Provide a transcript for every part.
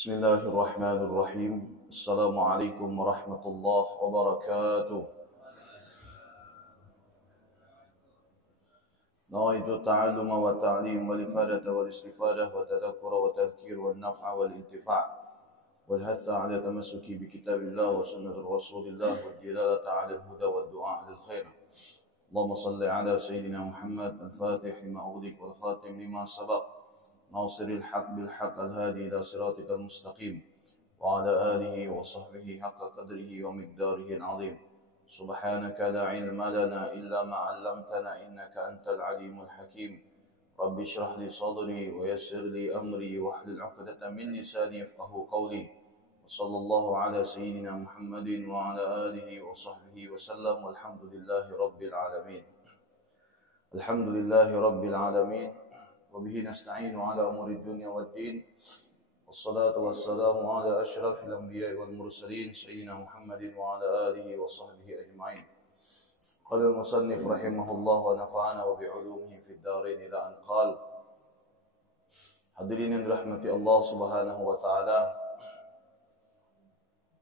Bismillahirrahmanirrahim. Assalamualaikum warahmatullahi wabarakatuh. نويت التعلم والتعليم والإفادة والاستفادة والتذكر والتذكير والنفع والانتفاع والحث على التمسك بكتاب الله وسنة رسول الله والدلالة على الهدى والدعاء للخير. اللهم صل على سيدنا محمد الفاتح لما أغلق والخاتم لما سبق ناصر الحق بالحق الهادي إلى صراطك المستقيم وعلى آله وصحبه حق قدره ومقداره العظيم. سبحانك لا علم لنا إلا ما علمتنا إنك أنت العليم الحكيم. رب اشرح لي صدري ويسر لي أمري واحلل عقدة من لساني يفقهوا قولي. وصلى الله على سيدنا محمد وعلى آله وصحبه وسلم والحمد لله رب العالمين. الحمد لله رب العالمين وبه نستعين على أمور الدنيا والدين. والصلاة والسلام على أشرف الأنبياء والمرسلين سيدنا محمد وعلى آله وصحبه أجمعين. قال المصنف رحمه الله ونفعنا وبعلومه في الدارين إلى أن قال. Hadirin yang dirahmati Allah Subhanahu wa taala.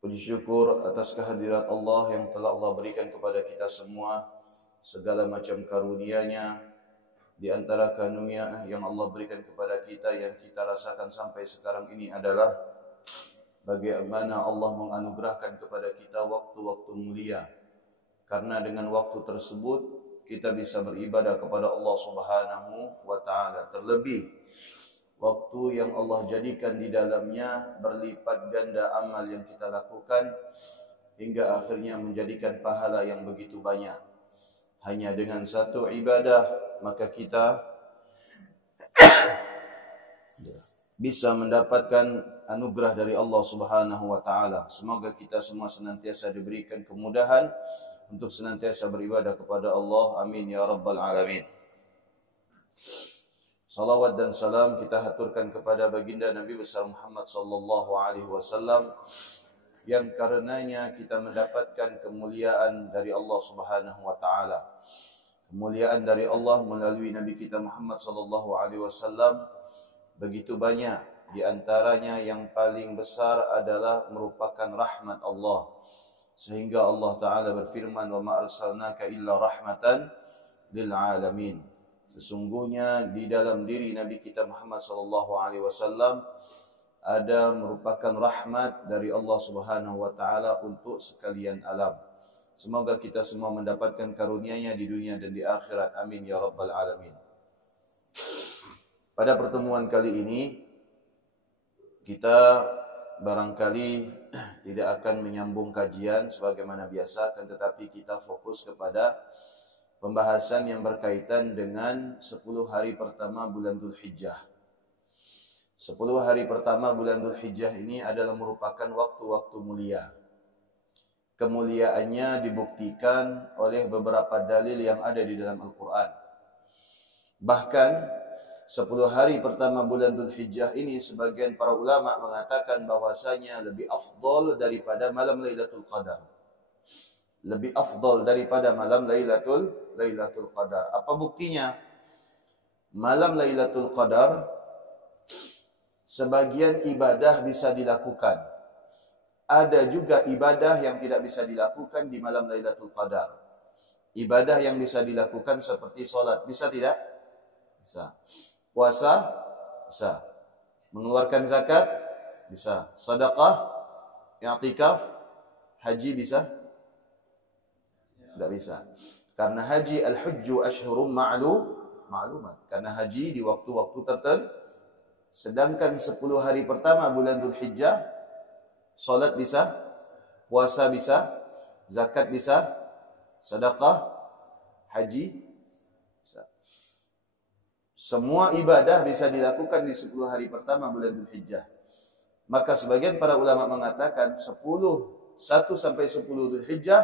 Puji syukur atas kehadirat Allah yang telah Allah berikan kepada kita semua segala macam karunia-Nya. Di antara karunia yang Allah berikan kepada kita yang kita rasakan sampai sekarang ini adalah bagaimana Allah menganugerahkan kepada kita waktu-waktu mulia. Karena dengan waktu tersebut kita bisa beribadah kepada Allah Subhanahu wa taala. Terlebih waktu yang Allah jadikan di dalamnya berlipat ganda amal yang kita lakukan hingga akhirnya menjadikan pahala yang begitu banyak. Hanya dengan satu ibadah maka kita bisa mendapatkan anugerah dari Allah Subhanahu wa taala. Semoga kita semua senantiasa diberikan kemudahan untuk senantiasa beribadah kepada Allah. Amin ya rabbal alamin. Salawat dan salam kita haturkan kepada baginda Nabi besar Muhammad sallallahu alaihi wasallam yang karenanya kita mendapatkan kemuliaan dari Allah Subhanahu wa taala. Kemuliaan dari Allah melalui Nabi kita Muhammad sallallahu alaihi wasallam begitu banyak. Di antaranya yang paling besar adalah merupakan rahmat Allah. Sehingga Allah taala berfirman, "Wa ma arsalnaka illa rahmatan lil alamin." Sesungguhnya di dalam diri Nabi kita Muhammad sallallahu alaihi wasallam ada merupakan rahmat dari Allah Subhanahu wa taala untuk sekalian alam. Semoga kita semua mendapatkan karunia-Nya di dunia dan di akhirat. Amin ya rabbal alamin. Pada pertemuan kali ini kita barangkali tidak akan menyambung kajian sebagaimana biasa, akan tetapi kita fokus kepada pembahasan yang berkaitan dengan 10 hari pertama bulan Dzulhijjah. 10 hari pertama bulan Dzulhijjah ini adalah merupakan waktu-waktu mulia. Kemuliaannya dibuktikan oleh beberapa dalil yang ada di dalam Al-Quran. Bahkan 10 hari pertama bulan Dzulhijjah ini sebagian para ulama mengatakan bahwasanya lebih afdal daripada malam Lailatul Qadar. Lebih afdal daripada malam Lailatul Qadar. Apa buktinya? Malam Lailatul Qadar sebagian ibadah bisa dilakukan. Ada juga ibadah yang tidak bisa dilakukan di malam Lailatul Qadar. Ibadah yang bisa dilakukan seperti sholat. Bisa tidak? Bisa. Puasa? Bisa. Mengeluarkan zakat? Bisa. Sedekah? I'tikaf? Haji bisa? Tidak bisa. Karena haji al-hujju ashhurum ma'lumat. Karena haji di waktu-waktu tertentu. Sedangkan 10 hari pertama bulan Dzulhijjah, salat bisa, puasa bisa, zakat bisa, sedekah, haji bisa. Semua ibadah bisa dilakukan di 10 hari pertama bulan Dzulhijjah. Maka sebagian para ulama mengatakan 1 sampai 10 Dzulhijjah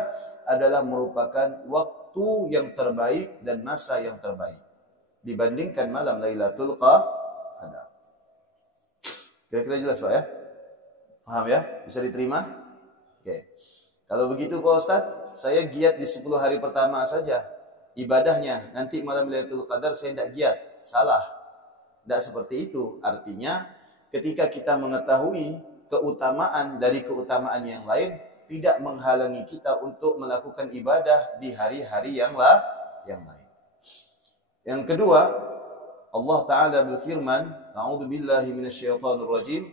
adalah merupakan waktu yang terbaik dan masa yang terbaik dibandingkan malam Lailatul Qadar. Kira-kira jelas Pak ya? Paham ya? Bisa diterima? Oke. Kalau begitu Pak Ustaz, saya giat di 10 hari pertama saja ibadahnya. Nanti malam Lailatul Qadar saya tidak giat. Salah. Tidak seperti itu. Artinya ketika kita mengetahui keutamaan dari keutamaan yang lain, tidak menghalangi kita untuk melakukan ibadah di hari-hari yang lain. Yang kedua, Allah Ta'ala berfirman, A'udzubillahi minasyaitonirrajim,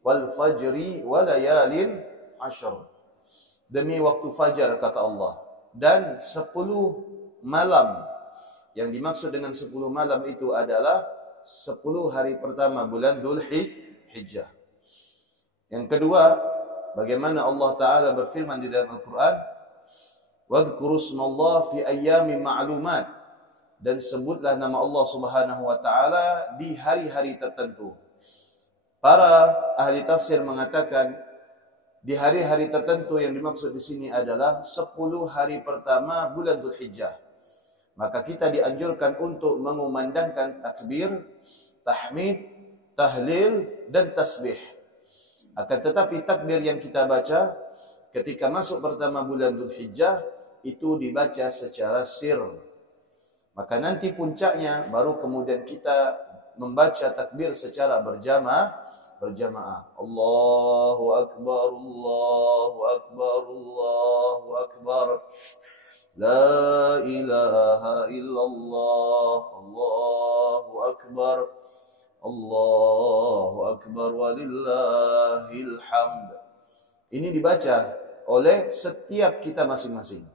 wal fajri wa layalin ashr. Demi waktu fajar, kata Allah, dan 10 malam. Yang dimaksud dengan 10 malam itu adalah 10 hari pertama bulan Dzulhijjah. Yang kedua, bagaimana Allah Ta'ala berfirman di dalam Al-Quran, وَاذْكُرُوا اسْمَ اللَّهِ فِي أَيَّامٍ مَعْلُومَاتٍ, dan sebutlah nama Allah Subhanahu wa Ta'ala di hari-hari tertentu. Para ahli tafsir mengatakan di hari-hari tertentu yang dimaksud di sini adalah 10 hari pertama bulan Dzulhijjah. Maka kita dianjurkan untuk mengumandangkan takbir, tahmid, tahlil, dan tasbih. Akan tetapi takbir yang kita baca ketika masuk pertama bulan Dzulhijjah itu dibaca secara sir. Maka nanti puncaknya baru kemudian kita membaca takbir secara berjamaah. Allahu Akbar, Allahu Akbar, Allahu Akbar. La ilaha illallah, Allahu Akbar, Allahu Akbar, walillahil hamd. Ini dibaca oleh setiap kita masing-masing.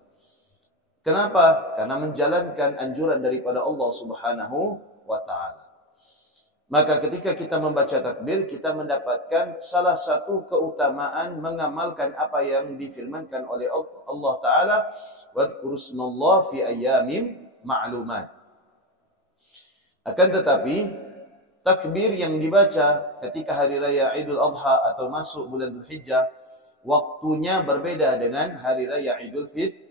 Kenapa? Karena menjalankan anjuran daripada Allah Subhanahu wa Ta'ala. Maka ketika kita membaca takbir, kita mendapatkan salah satu keutamaan mengamalkan apa yang difirmankan oleh Allah Ta'ala, وَاذْكُرُوا اسْمَ اللَّهِ فِي أَيَّامٍ مَعْلُومَاتٍ. Akan tetapi, takbir yang dibaca ketika hari raya Idul Adha atau masuk bulan Dzulhijjah, waktunya berbeda dengan hari raya Idul Fitri.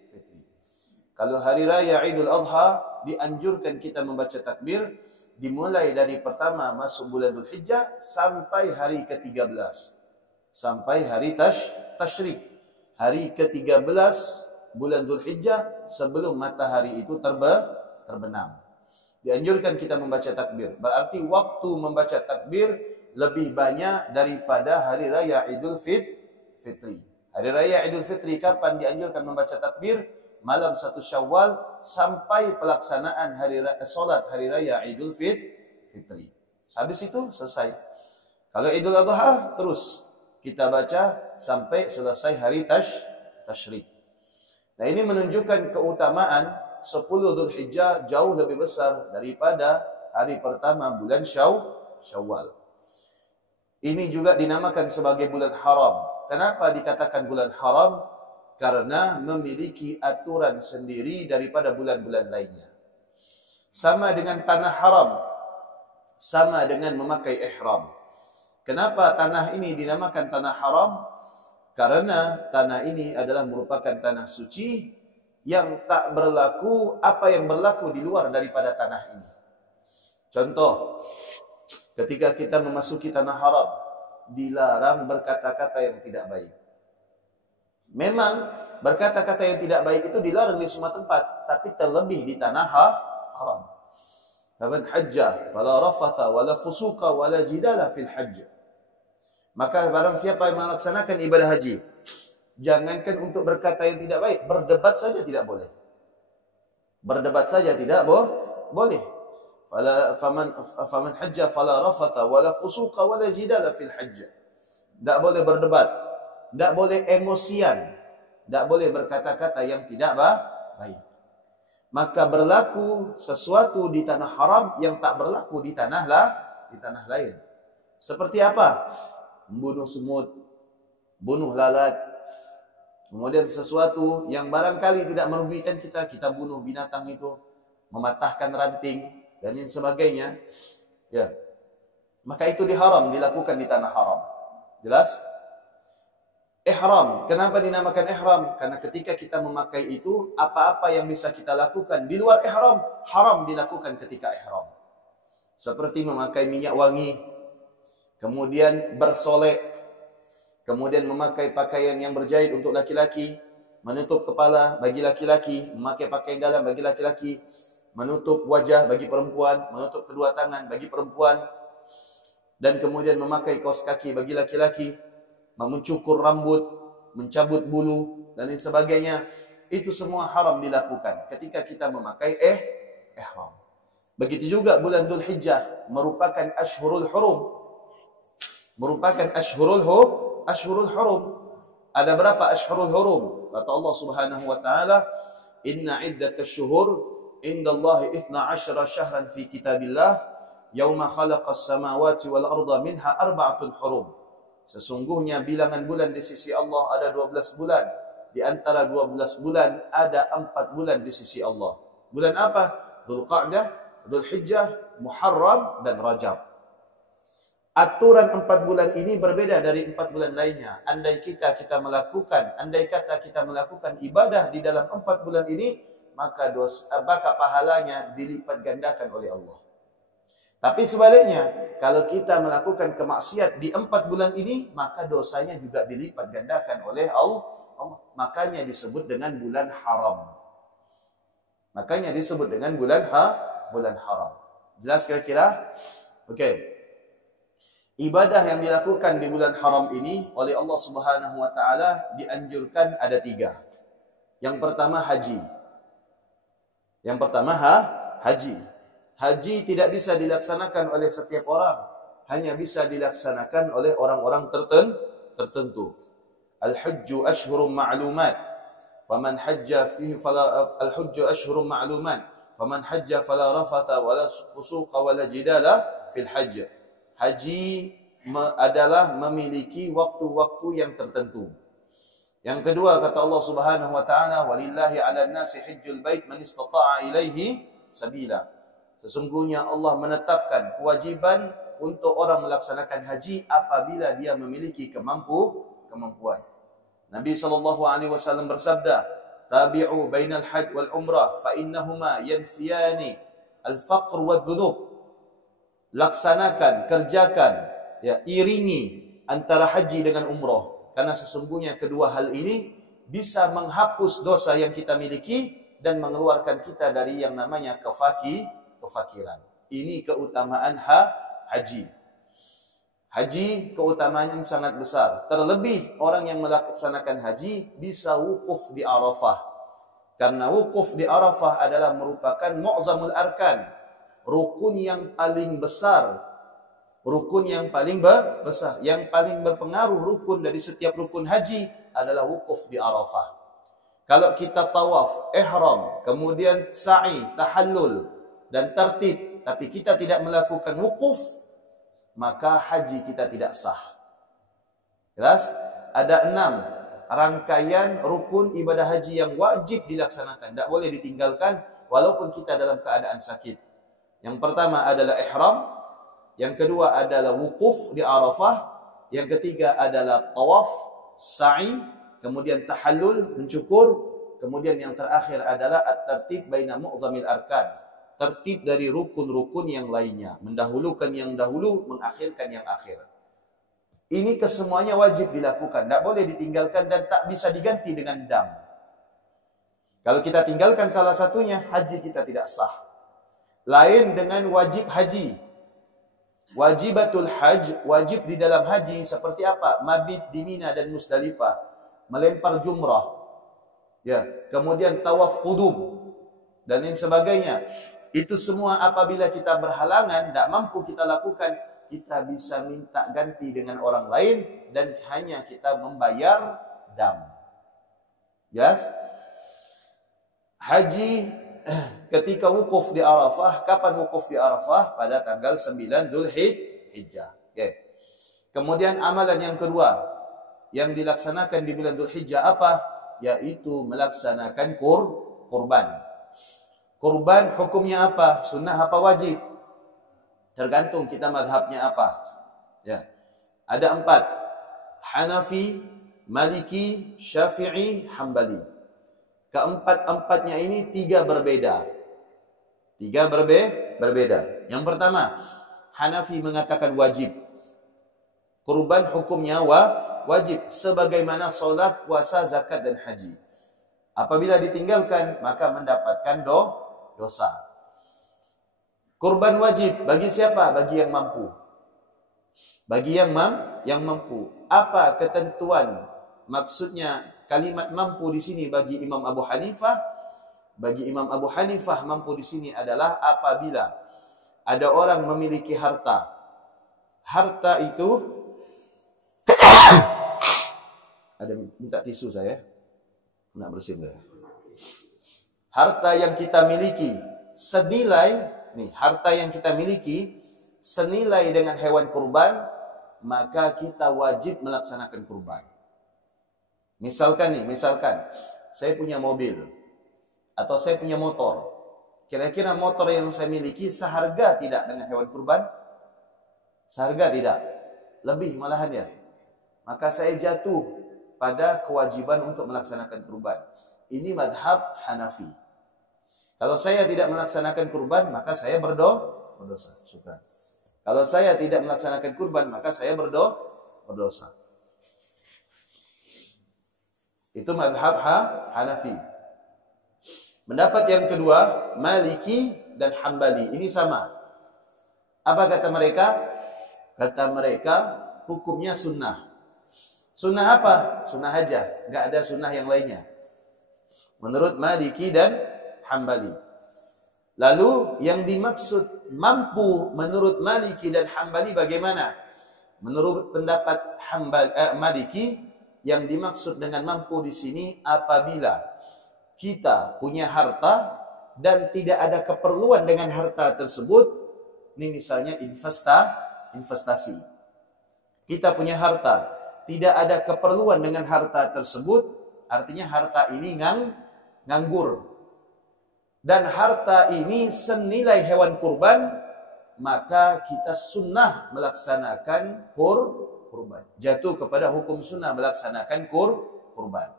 Kalau hari raya Idul Adha, dianjurkan kita membaca takbir dimulai dari pertama masuk bulan Dzulhijjah sampai hari ke-13. Sampai hari Tasyrik. Hari ke-13 bulan Dzulhijjah sebelum matahari itu terbenam. Dianjurkan kita membaca takbir. Berarti waktu membaca takbir lebih banyak daripada hari raya Idul Fitri. Hari raya Idul Fitri kapan dianjurkan membaca takbir? Malam 1 Syawal sampai pelaksanaan solat hari raya Idul Fitri. Habis itu selesai. Kalau Idul Adha terus kita baca sampai selesai hari Tasyrik. Nah, ini menunjukkan keutamaan 10 Dzulhijjah jauh lebih besar daripada hari pertama bulan Syawal. Ini juga dinamakan sebagai bulan haram. Kenapa dikatakan bulan haram? Karena memiliki aturan sendiri daripada bulan-bulan lainnya. Sama dengan tanah haram, sama dengan memakai ihram. Kenapa tanah ini dinamakan tanah haram? Karena tanah ini adalah merupakan tanah suci yang tak berlaku apa yang berlaku di luar daripada tanah ini. Contoh, ketika kita memasuki tanah haram, dilarang berkata-kata yang tidak baik. Memang berkata-kata yang tidak baik itu dilarang di semua tempat, tapi terlebih di tanah haram. Faman hajja fala rafatha wala fusuqa wala jidala fil hajj. Maka barang siapa yang melaksanakan ibadah haji, jangankan untuk berkata yang tidak baik, berdebat saja tidak boleh. Berdebat saja tidak boleh. Faman hajja fala rafatha wala fusuqa wala jidala fil hajj. Tak boleh berdebat. Tak boleh emosian, tak boleh berkata-kata yang tidak baik. Maka berlaku sesuatu di tanah haram yang tak berlaku di tanah lain. Seperti apa? Membunuh semut, bunuh lalat, kemudian sesuatu yang barangkali tidak merugikan kita, kita bunuh binatang itu, mematahkan ranting dan lain sebagainya. Ya, maka itu diharam dilakukan di tanah haram. Jelas? Ihram. Kenapa dinamakan ihram? Karena ketika kita memakai itu, apa-apa yang bisa kita lakukan di luar ihram, haram dilakukan ketika ihram. Seperti memakai minyak wangi, kemudian bersolek, kemudian memakai pakaian yang berjahit untuk laki-laki, menutup kepala bagi laki-laki, memakai pakaian dalam bagi laki-laki, menutup wajah bagi perempuan, menutup kedua tangan bagi perempuan. dan kemudian memakai kaos kaki bagi laki-laki, mencukur rambut, mencabut bulu, dan lain sebagainya. Itu semua haram dilakukan ketika kita memakai ihram. Begitu juga bulan Dzulhijjah merupakan Ashhurul Hurum. Merupakan Ashhurul Hurum. Ada berapa Ashhurul Hurum? Kata Allah Subhanahu wa taala, "Inna iddatash syuhur indallahi 12 syahran fi kitabillah yauma khalaqas samawati wal arda minha arba'atun hurum." Sesungguhnya bilangan bulan di sisi Allah ada 12 bulan. Di antara 12 bulan ada 4 bulan di sisi Allah. Bulan apa? Dzulqa'dah, Dzulhijjah, Muharram, dan Rajab. Aturan 4 bulan ini berbeda dari 4 bulan lainnya. Andai kata kita melakukan ibadah di dalam 4 bulan ini, maka pahalanya dilipat gandakan oleh Allah. Tapi sebaliknya, kalau kita melakukan kemaksiat di 4 bulan ini, maka dosanya juga dilipat gandakan oleh Allah. Makanya disebut dengan bulan haram. Makanya disebut dengan bulan haram. Jelas kira-kira? Okey. Ibadah yang dilakukan di bulan haram ini oleh Allah Subhanahu wa taala dianjurkan ada 3. Yang pertama haji. Haji. Haji tidak bisa dilaksanakan oleh setiap orang, hanya bisa dilaksanakan oleh orang-orang tertentu. Al-hajju ashhurum ma'lumat. Faman hajja fihi al-hajju ashhurum ma'lumat. Faman hajja fala rafatha wala fusuqa wala jidala fil hajj. Haji adalah memiliki waktu-waktu yang tertentu. Yang kedua kata Allah Subhanahu wa taala, walillahi 'alan nasi hajjul bait man istata'a ilaihi sabila. Sesungguhnya Allah menetapkan kewajiban untuk orang melaksanakan haji apabila dia memiliki kemampuan. Nabi SAW bersabda, tabi'u bainal hajj wal umrah fa innahuma yanfiyani al-faqr wad dhunub. Laksanakan, kerjakan, iringi antara haji dengan umrah, karena sesungguhnya kedua hal ini bisa menghapus dosa yang kita miliki dan mengeluarkan kita dari yang namanya kefakiran. Ini keutamaan haji. Haji keutamaan yang sangat besar. Terlebih orang yang melaksanakan haji bisa wukuf di Arafah. Karena wukuf di Arafah adalah merupakan mu'zamul arkan, rukun yang paling besar. Rukun yang paling besar, yang paling berpengaruh rukun dari setiap rukun haji adalah wukuf di Arafah. Kalau kita tawaf, ihram, kemudian sa'i, tahallul dan tertib, tapi kita tidak melakukan wukuf, maka haji kita tidak sah. Jelas? Ada 6 rangkaian rukun ibadah haji yang wajib dilaksanakan, tidak boleh ditinggalkan walaupun kita dalam keadaan sakit. Yang pertama adalah ihram, yang kedua adalah wukuf di Arafah, yang ketiga adalah tawaf, sa'i, kemudian tahallul, mencukur, kemudian yang terakhir adalah at-tartib baina mu'zamil arkan, tertib dari rukun-rukun yang lainnya, mendahulukan yang dahulu, mengakhirkan yang akhir. Ini kesemuanya wajib dilakukan, tidak boleh ditinggalkan dan tak bisa diganti dengan dam. Kalau kita tinggalkan salah satunya, haji kita tidak sah. Lain dengan wajib haji. Wajibatul hajj, wajib di dalam haji seperti apa? Mabit di Mina dan Musdalifah, melempar jumrah, kemudian tawaf qudum dan lain sebagainya. Itu semua apabila kita berhalangan, tidak mampu kita lakukan, kita bisa minta ganti dengan orang lain dan hanya kita membayar dam. Yes? Haji ketika wukuf di Arafah, kapan wukuf di Arafah? Pada tanggal 9 Dzulhijjah. Kemudian amalan yang kedua yang dilaksanakan di bulan Dzulhijjah apa? Yaitu melaksanakan kurban. Kurban hukumnya apa? Sunnah apa wajib? Tergantung kita mazhabnya apa. Ada 4. Hanafi, Maliki, Syafi'i, Hambali. Keempat-empatnya ini 3 berbeda. 3 berbeda. Yang pertama, Hanafi mengatakan wajib. Kurban hukumnya wajib, sebagaimana solat, puasa, zakat, dan haji. Apabila ditinggalkan, maka mendapatkan dosa. Kurban wajib bagi siapa? Bagi yang mampu. Bagi yang mampu. Apa ketentuan? Maksudnya kalimat mampu di sini bagi Imam Abu Hanifah. Bagi Imam Abu Hanifah mampu di sini adalah apabila ada orang memiliki harta. Harta itu ada minta tisu saya. Nak bersin saya. Harta yang kita miliki senilai harta yang kita miliki senilai dengan hewan kurban, maka kita wajib melaksanakan kurban. Misalkan saya punya mobil atau saya punya motor. Kira-kira motor yang saya miliki seharga tidak dengan hewan kurban? Seharga tidak. Lebih malahan ya. Maka saya jatuh pada kewajiban untuk melaksanakan kurban. Ini madhab Hanafi. Kalau saya tidak melaksanakan kurban, maka saya berdosa. Syukran. Kalau saya tidak melaksanakan kurban, maka saya berdosa. Itu madhab Hanafi. Pendapat yang kedua, Maliki dan Hambali. Ini sama. Apa kata mereka? Kata mereka, hukumnya sunnah. Sunnah apa? Sunnah aja. Nggak ada sunnah yang lainnya. Menurut Maliki dan Hambali. Lalu yang dimaksud mampu menurut Maliki dan Hambali bagaimana? Menurut pendapat Maliki, yang dimaksud dengan mampu di sini apabila kita punya harta dan tidak ada keperluan dengan harta tersebut. Ini misalnya investasi. Kita punya harta, tidak ada keperluan dengan harta tersebut, artinya harta ini nganggur. Dan harta ini senilai hewan kurban, maka kita sunnah melaksanakan kurban. Jatuh kepada hukum sunnah melaksanakan kurban.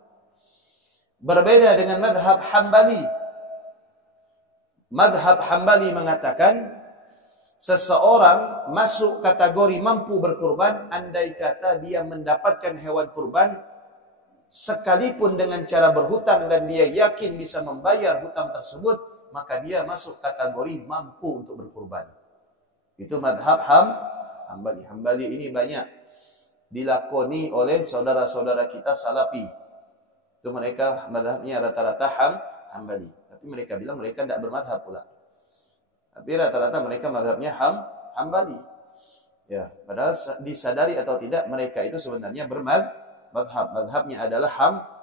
Berbeda dengan madhab Hambali. Madhab Hambali mengatakan seseorang masuk kategori mampu berkurban andai kata dia mendapatkan hewan kurban sekalipun dengan cara berhutang dan dia yakin bisa membayar hutang tersebut, maka dia masuk kategori mampu untuk berkurban. Itu madhab Hambali. Hambali ini banyak dilakoni oleh saudara-saudara kita Salafi. Itu mereka madhabnya rata-rata Hambali. Tapi mereka bilang mereka tidak bermadhab pula. Tapi rata-rata mereka madhabnya Hambali. Ya, padahal disadari atau tidak mereka itu sebenarnya bermadhab. Madhabnya adalah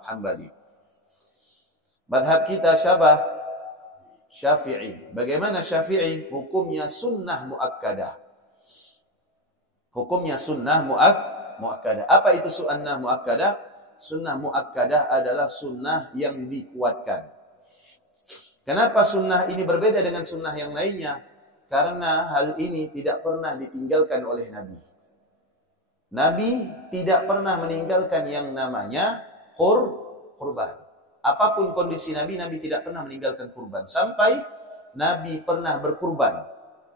Hambali. Madhab kita Syafi'i. Bagaimana Syafi'i? Hukumnya sunnah muakkadah. Hukumnya sunnah muakkadah. Apa itu sunnah muakkadah? Sunnah muakkadah adalah sunnah yang dikuatkan. Kenapa sunnah ini berbeda dengan sunnah yang lainnya? Karena hal ini tidak pernah ditinggalkan oleh Nabi. Nabi tidak pernah meninggalkan yang namanya kurban. Apapun kondisi Nabi tidak pernah meninggalkan kurban. Sampai Nabi pernah berkurban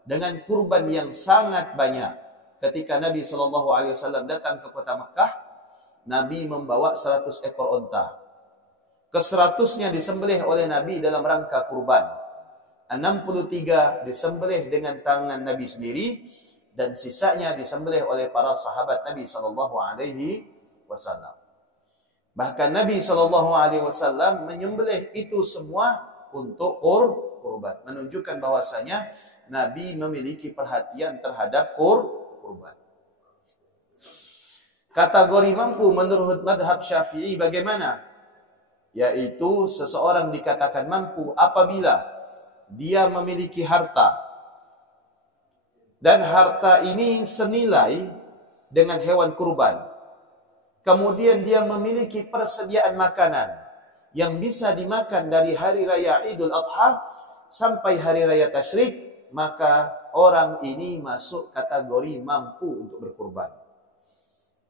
dengan kurban yang sangat banyak. Ketika Nabi SAW datang ke kota Mekah, Nabi membawa 100 ekor onta. Ke-100-nya disembelih oleh Nabi dalam rangka kurban. 63 disembelih dengan tangan Nabi sendiri. Dan sisanya disembelih oleh para sahabat Nabi SAW. Bahkan Nabi SAW menyembelih itu semua untuk kurban. Menunjukkan bahwasanya Nabi memiliki perhatian terhadap kurban. Kategori mampu menurut madhab Syafi'i bagaimana? Yaitu seseorang dikatakan mampu apabila dia memiliki harta. Dan harta ini senilai dengan hewan kurban. Kemudian dia memiliki persediaan makanan yang bisa dimakan dari hari raya Idul Adha sampai hari raya Tasyrik, maka orang ini masuk kategori mampu untuk berkurban.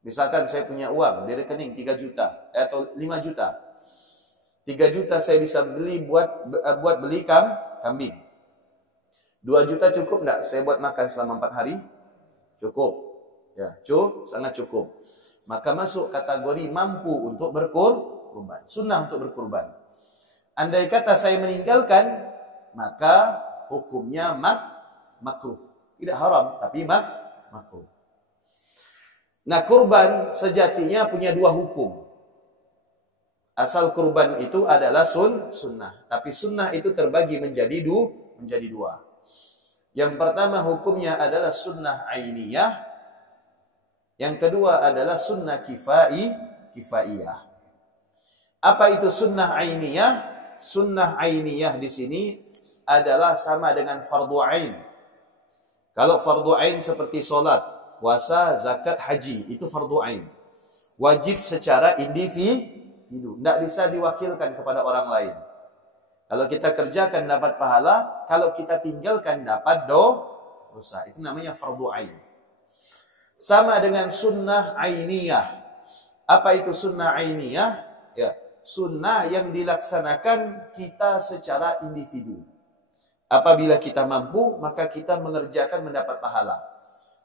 Misalkan saya punya uang di rekening 3 juta atau 5 juta. 3 juta saya bisa beli buat beli kambing. 2 juta cukup enggak saya buat makan selama 4 hari? Cukup. Ya, sangat cukup. Maka masuk kategori mampu untuk berkurban. Sunnah untuk berkurban. Andai kata saya meninggalkan, maka hukumnya makruh. Tidak haram, tapi makruh. Nah, kurban sejatinya punya dua hukum. Asal kurban itu adalah sunnah. Tapi sunnah itu terbagi menjadi dua. Yang pertama hukumnya adalah sunnah ainiyah. Yang kedua adalah sunnah kifaiyah. Apa itu sunnah ainiyah? Sunnah ainiyah di sini adalah sama dengan fardu ain. Kalau fardu ain seperti solat, puasa, zakat, haji, itu fardu ain. Wajib secara individu. Tidak bisa diwakilkan kepada orang lain. Kalau kita kerjakan dapat pahala, kalau kita tinggalkan dapat dosa. Itu namanya fardu ain. Sama dengan sunnah ainiyah. Apa itu sunnah ainiyah? Ya, sunnah yang dilaksanakan kita secara individu. Apabila kita mampu, maka kita mengerjakan mendapat pahala.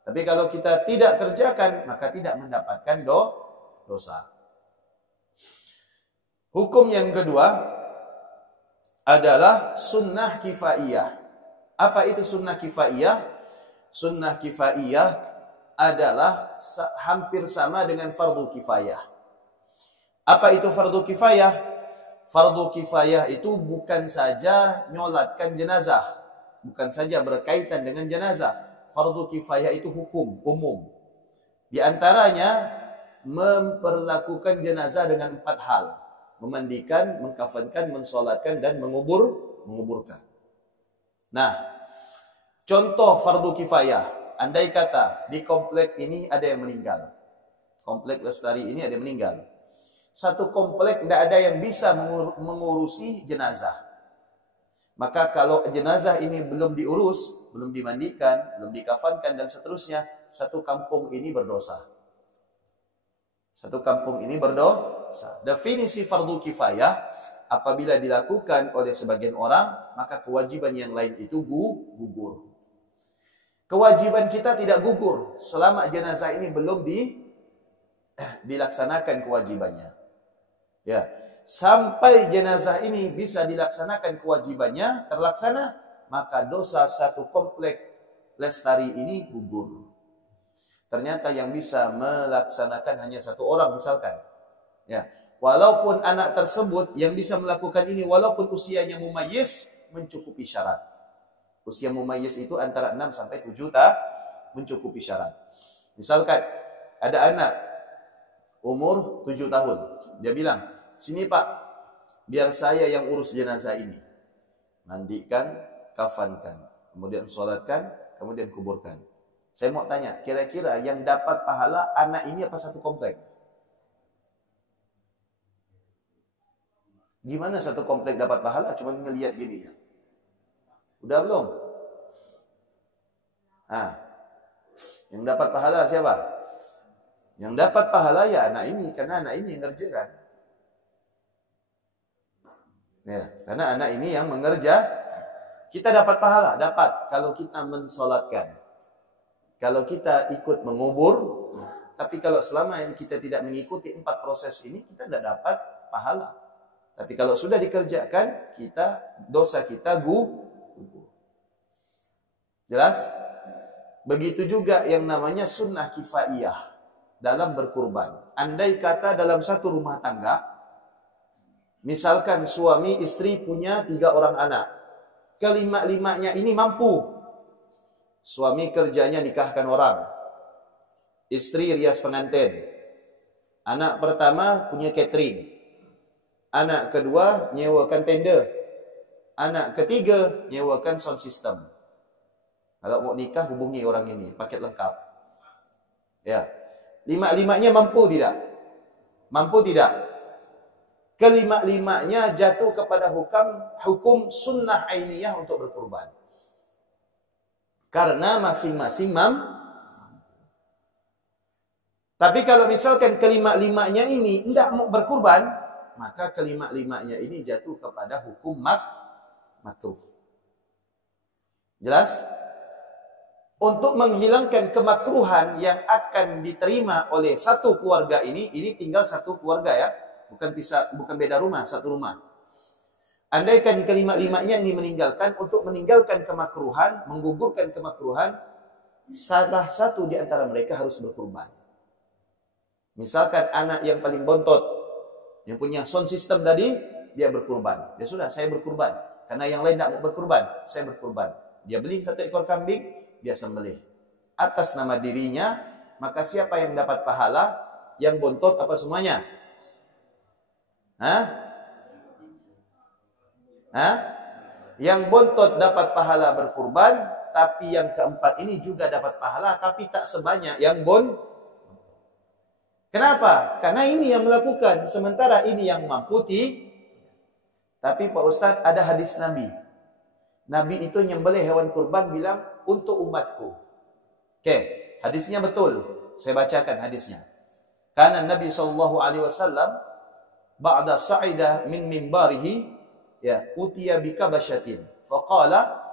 Tapi kalau kita tidak kerjakan, maka tidak mendapatkan dosa. Hukum yang kedua adalah sunnah kifaiyah. Apa itu sunnah kifaiyah? Sunnah kifaiyah adalah hampir sama dengan fardu kifayah. Apa itu fardu kifayah? Fardu kifayah itu bukan saja nyolatkan jenazah, bukan saja berkaitan dengan jenazah. Fardu kifayah itu hukum umum. Di antaranya memperlakukan jenazah dengan 4 hal. Memandikan, mengkafankan, mensolatkan, dan menguburkan. Nah, contoh fardu kifayah. Andai kata di komplek ini ada yang meninggal. Komplek Lestari ini ada yang meninggal. Satu komplek tidak ada yang bisa mengurusi jenazah. Maka kalau jenazah ini belum diurus, belum dimandikan, belum dikafankan, dan seterusnya, satu kampung ini berdosa. Satu kampung ini berdosa. Definisi fardu kifayah, apabila dilakukan oleh sebagian orang, maka kewajiban yang lain itu gugur. Kewajiban kita tidak gugur selama jenazah ini belum dilaksanakan kewajibannya. Ya, sampai jenazah ini bisa dilaksanakan kewajibannya, terlaksana, maka dosa satu komplek Lestari ini gugur. Ternyata yang bisa melaksanakan hanya 1 orang misalkan. Ya, walaupun anak tersebut yang bisa melakukan ini walaupun usianya mumayyiz mencukupi syarat. Usia mumayyiz itu antara 6 sampai 7 tahun mencukupi syarat. Misalkan ada anak umur 7 tahun. Dia bilang, "Sini Pak, biar saya yang urus jenazah ini. Mandikan, kafankan, kemudian sholatkan, kemudian kuburkan." Saya mau tanya, kira-kira yang dapat pahala anak ini apa satu komplek? Gimana satu komplek dapat pahala? Cuma ngelihat gini ya. Udah belum? Yang dapat pahala siapa? Yang dapat pahala ya anak ini, karena anak ini yang ngerjakan. Ya, karena anak ini yang mengerja. Kita dapat pahala, dapat kalau kita mensolatkan. Kalau kita ikut mengubur, tapi kalau selama yang kita tidak mengikuti 4 proses ini, kita tidak dapat pahala. Tapi kalau sudah dikerjakan, dosa kita gugur. Jelas? Begitu juga yang namanya sunnah kifaiyah dalam berkurban. Andai kata dalam satu rumah tangga, misalkan suami istri punya 3 orang anak, kelima-limanya ini mampu. Suami kerjanya nikahkan orang, istri rias pengantin. Anak pertama punya catering, anak kedua nyewakan tenda, anak ketiga nyewakan sound system. Kalau mau nikah hubungi orang ini, paket lengkap. Ya, 5-limanya mampu tidak? Mampu tidak? Kelima-limanya jatuh kepada hukum sunnah ainiyah untuk berkurban. Karena masing-masing Tapi kalau misalkan kelima-limanya ini tidak mau berkurban, maka kelima-limanya ini jatuh kepada hukum makruh. Jelas? Untuk menghilangkan kemakruhan yang akan diterima oleh satu keluarga ini tinggal satu keluarga ya, bukan beda rumah, satu rumah. Andaikan kelima-limanya ini untuk meninggalkan kemakruhan, menggugurkan kemakruhan, salah satu di antara mereka harus berkurban. Misalkan anak yang paling bontot, yang punya sound system tadi, dia berkurban. Ya sudah, saya berkurban. Karena yang lain tidak mau berkurban, saya berkurban. Dia beli 1 ekor kambing, dia sembelih. Atas nama dirinya, maka siapa yang dapat pahala? Yang bontot apa semuanya? Hah? Hah? Yang bontot dapat pahala berkurban, tapi yang keempat ini juga dapat pahala, tapi tak sebanyak yang Kenapa? Karena ini yang melakukan, sementara ini yang mampu. Tapi Pak Ustadz, ada hadis Nabi. Nabi itu nyembelih hewan kurban bilang, untuk umatku. Oke, hadisnya betul. Saya bacakan hadisnya. Karena Nabi SAW, ba'da sa'ida min mimbarihi, ya, utiya bikabasyatin. Faqala,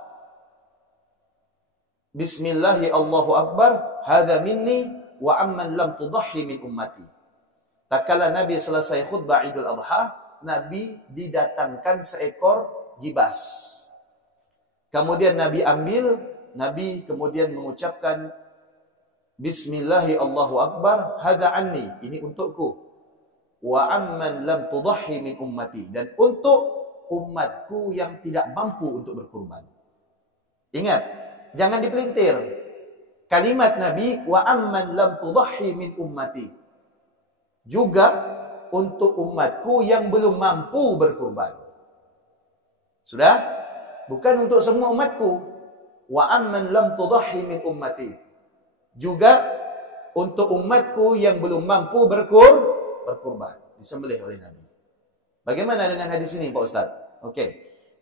Bismillahi Allahu Akbar, hadha minni, wa amman lam tudahhi min ummati. Tatkala Nabi selesai khutbah Idul Adha, Nabi didatangkan seekor gibas. Kemudian Nabi ambil, Nabi kemudian mengucapkan Bismillahi Allahu Akbar, hadha anni, ini untukku. Wa amman lam tudahhi min ummati, dan untuk umatku yang tidak mampu untuk berkurban. Ingat, jangan dipelintir. Kalimat Nabi, wa amman lam tudahhi min ummati. Juga untuk umatku yang belum mampu berkurban. Sudah? Bukan untuk semua umatku. Wa amman lam tudahhi min ummati. Juga untuk umatku yang belum mampu berkurban. Disembelih oleh Nabi. Bagaimana dengan hadis ini, Pak Ustaz? Oke.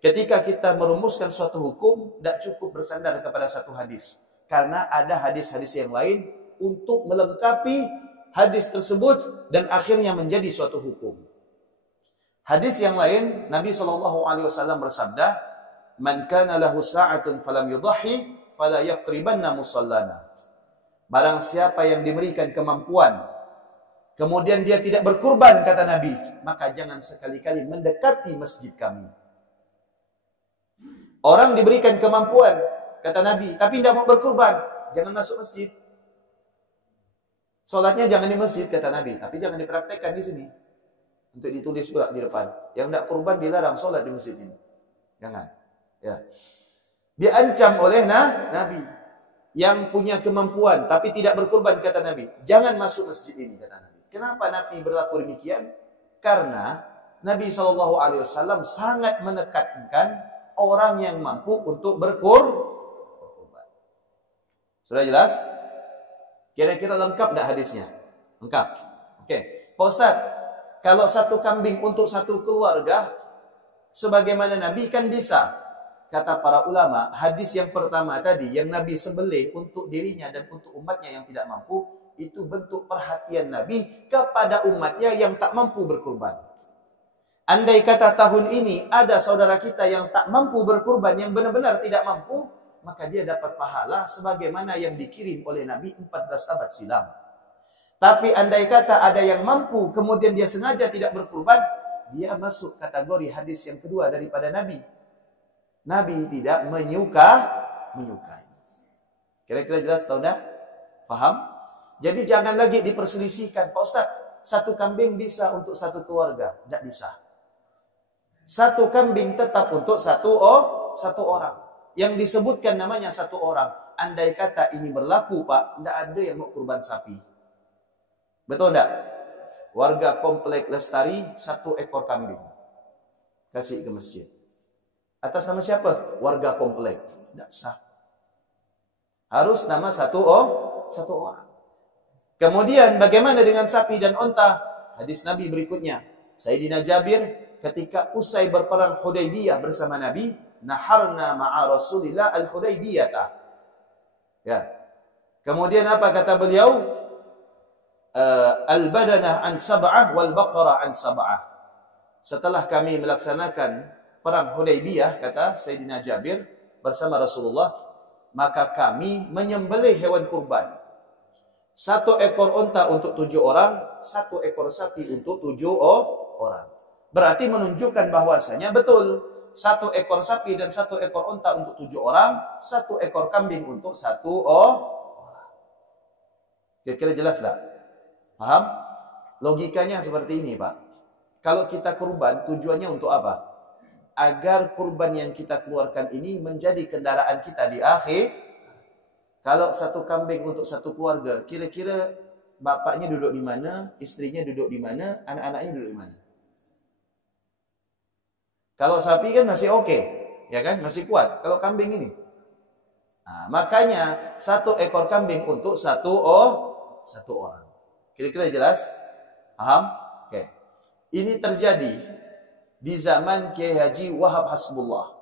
Ketika kita merumuskan suatu hukum, tidak cukup bersandar kepada satu hadis. Karena ada hadis-hadis yang lain untuk melengkapi hadis tersebut dan akhirnya menjadi suatu hukum. Hadis yang lain, Nabi SAW bersabda, "Man kana lahu sa'atun falam yudahhi, fala yaqribanna musallana." Barang siapa yang diberikan kemampuan, kemudian dia tidak berkurban, kata Nabi, maka jangan sekali-kali mendekati masjid kami. Orang diberikan kemampuan, kata Nabi, tapi tidak mau berkurban, jangan masuk masjid. Sholatnya jangan di masjid, kata Nabi, tapi jangan dipraktekkan di sini. Untuk ditulis pula di depan. Yang tidak kurban dilarang sholat di masjid ini. Jangan. Ya. Diancam oleh Nabi. Yang punya kemampuan, tapi tidak berkurban, kata Nabi. Jangan masuk masjid ini, kata Nabi. Kenapa Nabi berlaku demikian? Karena Nabi SAW sangat menekankan orang yang mampu untuk berkurban. Sudah jelas? Kira-kira lengkap tidak hadisnya? Lengkap. Oke. Pak Ustaz, kalau satu kambing untuk satu keluarga, sebagaimana Nabi kan bisa. Kata para ulama, hadis yang pertama tadi, yang Nabi sembelih untuk dirinya dan untuk umatnya yang tidak mampu, itu bentuk perhatian Nabi kepada umatnya yang tak mampu berkurban. Andai kata tahun ini ada saudara kita yang tak mampu berkurban, yang benar-benar tidak mampu, maka dia dapat pahala sebagaimana yang dikirim oleh Nabi 14 abad silam. Tapi andai kata ada yang mampu, kemudian dia sengaja tidak berkurban, dia masuk kategori hadis yang kedua daripada Nabi. Nabi tidak menyukai. Kira-kira jelas atau tidak? Paham? Jadi jangan lagi diperselisihkan. Pak Ustaz, satu kambing bisa untuk satu keluarga. Tidak bisa. Satu kambing tetap untuk satu orang. Yang disebutkan namanya satu orang. Andai kata ini berlaku, Pak, tidak ada yang mau kurban sapi. Betul tidak? Warga komplek Lestari, 1 ekor kambing. Kasih ke masjid. Atas nama siapa? Warga komplek. Tidak sah. Harus nama satu orang. Kemudian bagaimana dengan sapi dan onta? Hadis Nabi berikutnya. Sayyidina Jabir ketika usai berperang Hudaybiyah bersama Nabi, naharna ma'a Rasulillah al-Hudaybiyata. Ya. Kemudian apa kata beliau? Al-badanah an sab'ah wal baqarah an sab'ah. Setelah kami melaksanakan perang Hudaybiyah, kata Sayyidina Jabir bersama Rasulullah, maka kami menyembelih hewan kurban. 1 ekor unta untuk 7 orang, 1 ekor sapi untuk 7 orang. Berarti menunjukkan bahwasanya betul 1 ekor sapi dan 1 ekor unta untuk 7 orang, 1 ekor kambing untuk 1 orang. Kira-kira jelas tak? Paham? Logikanya seperti ini, Pak. Kalau kita kurban, tujuannya untuk apa? Agar kurban yang kita keluarkan ini menjadi kendaraan kita di akhir. Kalau satu kambing untuk satu keluarga, kira-kira bapaknya duduk di mana, istrinya duduk di mana, anak-anaknya duduk di mana? Kalau sapi kan masih oke, ya kan? Masih kuat. Kalau kambing ini. Nah, makanya satu ekor kambing untuk satu orang. Kira-kira jelas? Paham? Oke. Ini terjadi di zaman Kiai Haji Wahab Hasbullah.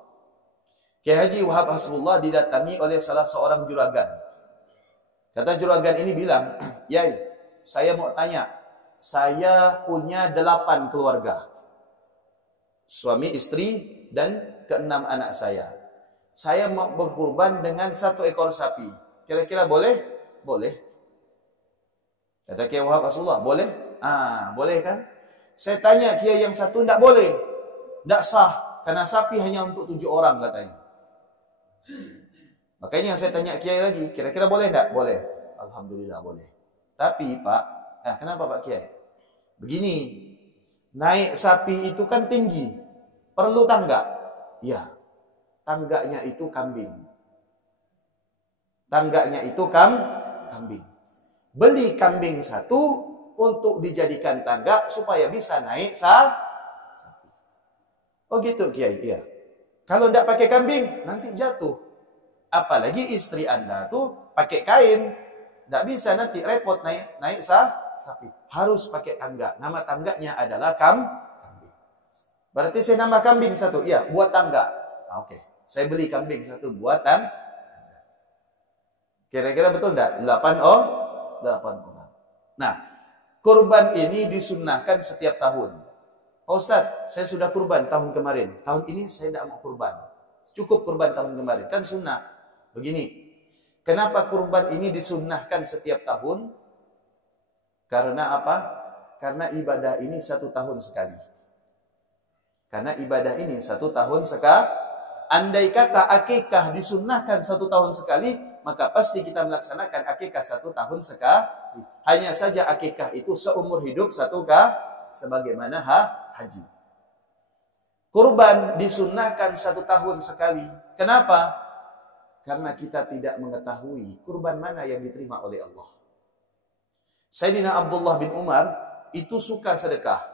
Kiai Haji Wahab Hasbullah didatangi oleh salah seorang juragan. Kata juragan ini bilang, Yai, saya mau tanya, saya punya 8 keluarga. Suami, istri, dan 6 anak saya. Saya mau berkurban dengan 1 ekor sapi. Kira-kira boleh? Boleh. Kata Kiai Wahab Hasbullah, boleh? Boleh kan? Saya tanya Kiai yang satu, tidak boleh. Tidak sah. Karena sapi hanya untuk 7 orang katanya. Makanya saya tanya Kiai lagi, kira-kira boleh tidak? Boleh. Alhamdulillah boleh. Tapi Pak, kenapa Pak Kiai? Begini, naik sapi itu kan tinggi. Perlu tangga? Ya. Tangganya itu kambing. Tangganya itu kambing. Beli kambing 1 untuk dijadikan tangga supaya bisa naik sapi. Oh gitu Kiai, iya. Kalau tidak pakai kambing, nanti jatuh. Apalagi istri Anda tuh pakai kain. Tidak bisa nanti repot naik sapi. Harus pakai tangga. Nama tangganya adalah kambing. Berarti saya nambah kambing 1. Iya, buat tangga. Oke. Saya beli kambing 1 buat tangga. Kira-kira betul tidak? 8 orang. Nah, kurban ini disunnahkan setiap tahun. Pak Ustadz, saya sudah kurban tahun kemarin. Tahun ini saya tidak mau kurban. Cukup kurban tahun kemarin. Kan sunnah. Begini. Kenapa kurban ini disunnahkan setiap tahun? Karena apa? Karena ibadah ini 1 tahun sekali. Karena ibadah ini 1 tahun sekali. Andai kata akikah disunnahkan 1 tahun sekali, maka pasti kita melaksanakan akikah 1 tahun sekali. Hanya saja akikah itu seumur hidup 1 kali, sebagaimana haji. Kurban disunnahkan 1 tahun sekali. Kenapa? Karena kita tidak mengetahui kurban mana yang diterima oleh Allah. Sayyidina Abdullah bin Umar itu suka sedekah.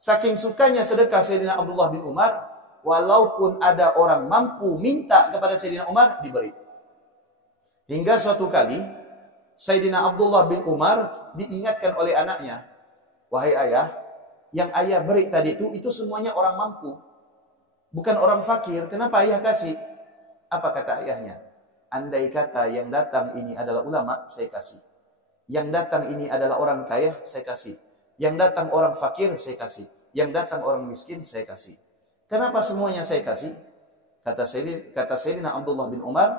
Saking sukanya sedekah Sayyidina Abdullah bin Umar, walaupun ada orang mampu minta kepada Sayyidina Umar, diberi. Hingga suatu kali, Sayyidina Abdullah bin Umar diingatkan oleh anaknya, wahai ayah, yang ayah beri tadi itu semuanya orang mampu. Bukan orang fakir, kenapa ayah kasih? Apa kata ayahnya? Andai kata yang datang ini adalah ulama, saya kasih. Yang datang ini adalah orang kaya, saya kasih. Yang datang orang fakir, saya kasih. Yang datang orang miskin, saya kasih. Kenapa semuanya saya kasih? Kata Sayyidina Abdullah bin Umar,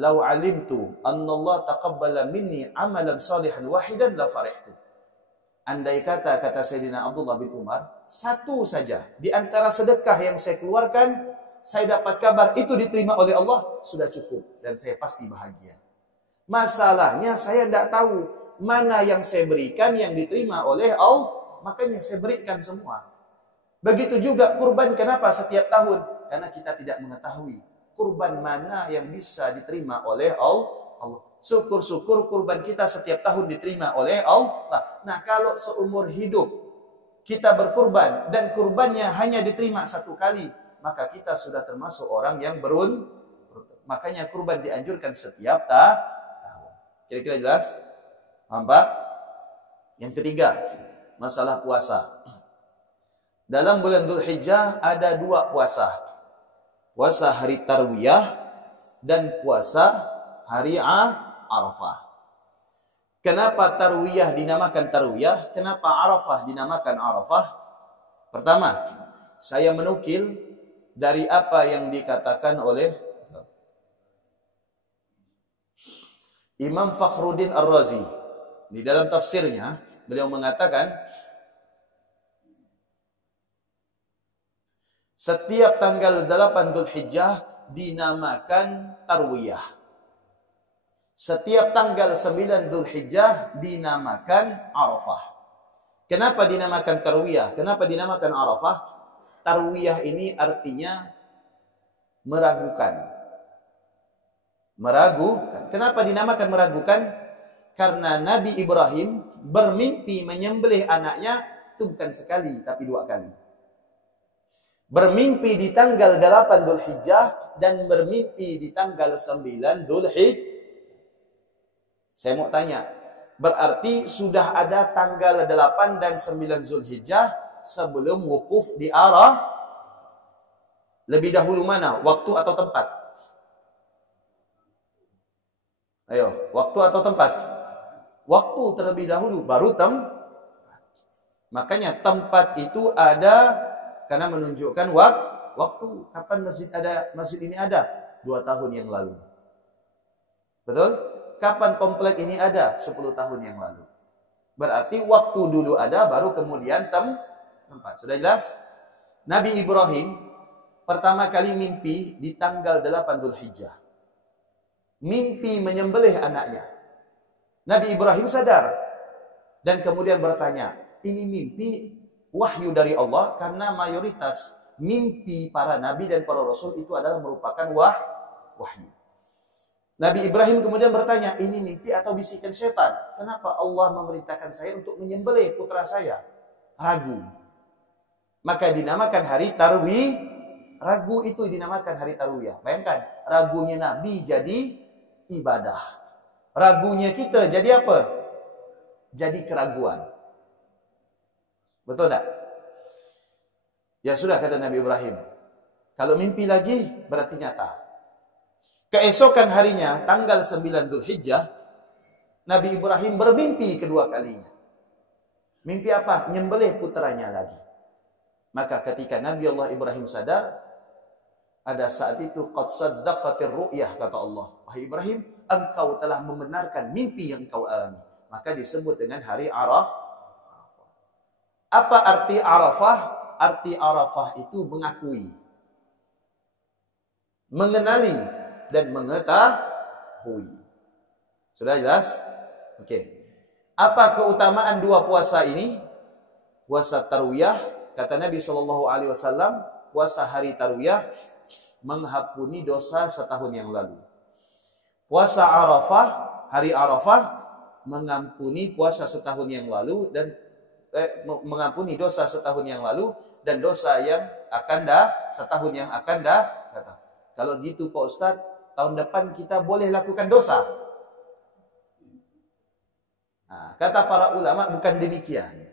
"Lau alimtu anna Allah taqabbala minni amalan salihan wahidan la farihtu." Andai kata Sayyidina Abdullah bin Umar, 1 saja di antara sedekah yang saya keluarkan, saya dapat kabar itu diterima oleh Allah, sudah cukup dan saya pasti bahagia. Masalahnya saya tidak tahu mana yang saya berikan yang diterima oleh Allah, makanya saya berikan semua. Begitu juga kurban, kenapa setiap tahun? Karena kita tidak mengetahui kurban mana yang bisa diterima oleh Allah. Syukur-syukur kurban kita setiap tahun diterima oleh Allah. Nah, kalau seumur hidup kita berkurban dan kurbannya hanya diterima 1 kali, maka kita sudah termasuk orang yang beruntung. Makanya kurban dianjurkan setiap tahun. Kira-kira jelas? Paham Pak? Yang ketiga, masalah puasa. Dalam bulan Dzulhijjah ada 2 puasa. Puasa hari Tarwiyah dan puasa hari Arafah. Kenapa Tarwiyah dinamakan Tarwiyah? Kenapa Arafah dinamakan Arafah? Pertama, saya menukil dari apa yang dikatakan oleh Imam Fakhruddin Ar-Razi. Di dalam tafsirnya, beliau mengatakan, setiap tanggal 8 Dzulhijjah dinamakan Tarwiyah. Setiap tanggal 9 Dzulhijjah dinamakan Arafah. Kenapa dinamakan tarwiyah? Kenapa dinamakan Arafah? Tarwiyah ini artinya meragukan. Meragukan. Kenapa dinamakan meragukan? Karena Nabi Ibrahim bermimpi menyembelih anaknya itu bukan sekali, tapi 2 kali. Bermimpi di tanggal 8 Dzulhijjah dan bermimpi di tanggal 9 Dzulhijjah. Saya mau tanya, berarti sudah ada tanggal 8 dan 9 Zulhijjah sebelum wukuf di Arafah? Lebih dahulu mana? Waktu atau tempat? Ayo, waktu atau tempat? Waktu terlebih dahulu, baru tempat. Makanya tempat itu ada karena menunjukkan waktu. Kapan masjid ini ada? 2 tahun yang lalu. Betul? Kapan komplek ini ada? 10 tahun yang lalu. Berarti waktu dulu ada, baru kemudian tempat. Sudah jelas? Nabi Ibrahim pertama kali mimpi di tanggal 8 Dzulhijjah. Mimpi menyembelih anaknya. Nabi Ibrahim sadar. Dan kemudian bertanya, ini mimpi wahyu dari Allah, karena mayoritas mimpi para nabi dan para rasul itu adalah merupakan wahyu. Nabi Ibrahim kemudian bertanya, ini mimpi atau bisikan setan? Kenapa Allah memerintahkan saya untuk menyembelih putra saya? Ragu. Maka dinamakan hari tarwiyah. Ragu itu dinamakan hari tarwiyah. Bayangkan, ragunya Nabi jadi ibadah. Ragunya kita jadi apa? Jadi keraguan. Betul tak? Ya sudah, kata Nabi Ibrahim. Kalau mimpi lagi, berarti nyata. Keesokan harinya, tanggal 9 Dzulhijjah, Nabi Ibrahim bermimpi kedua kalinya. Mimpi apa? Nyembelih putranya lagi. Maka ketika Nabi Allah Ibrahim sadar, ada saat itu qad saddaqatir ru'yah, kata Allah. Wahai Ibrahim, engkau telah membenarkan mimpi yang kau alami. Maka disebut dengan hari Arafah. Apa arti Arafah? Arti Arafah itu mengakui, mengenali, dan mengetahui. Sudah jelas? Oke. Apa keutamaan 2 puasa ini? Puasa tarwiyah, kata Nabi SAW, puasa hari tarwiyah mengampuni dosa setahun yang lalu. Puasa Arafah, hari Arafah, mengampuni puasa setahun yang lalu dan mengampuni dosa setahun yang lalu dan dosa yang akan setahun yang akan datang. Kalau gitu Pak Ustadz, tahun depan kita boleh lakukan dosa. Nah, kata para ulama bukan demikian.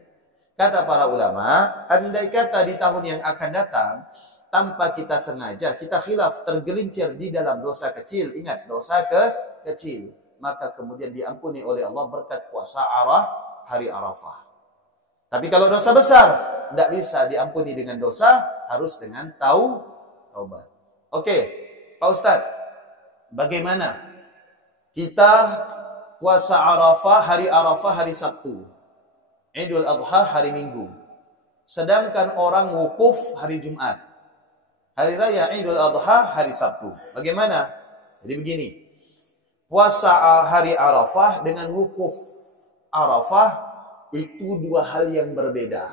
Kata para ulama, andai kata di tahun yang akan datang, tanpa kita sengaja, kita khilaf, tergelincir di dalam dosa kecil, ingat, dosa kecil, maka kemudian diampuni oleh Allah berkat puasa hari Arafah. Tapi kalau dosa besar, tidak bisa diampuni dengan dosa, harus dengan taubat. Oke, Pak Ustadz, bagaimana kita puasa hari Arafah hari Sabtu, Idul Adha hari Minggu, sedangkan orang wukuf hari Jumat, hari raya Idul Adha hari Sabtu? Bagaimana? Jadi begini, puasa hari Arafah dengan wukuf Arafah itu 2 hal yang berbeda.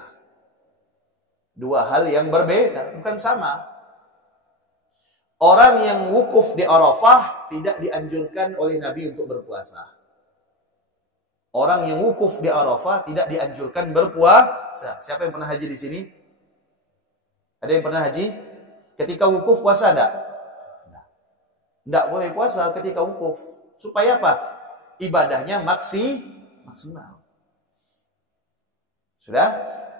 2 hal yang berbeda, bukan sama. Orang yang wukuf di Arafah tidak dianjurkan oleh Nabi untuk berpuasa. Orang yang wukuf di Arafah tidak dianjurkan berpuasa. Siapa yang pernah haji di sini? Ada yang pernah haji? Ketika wukuf puasa enggak? Enggak boleh puasa ketika wukuf. Supaya apa? Ibadahnya maksimal. Sudah?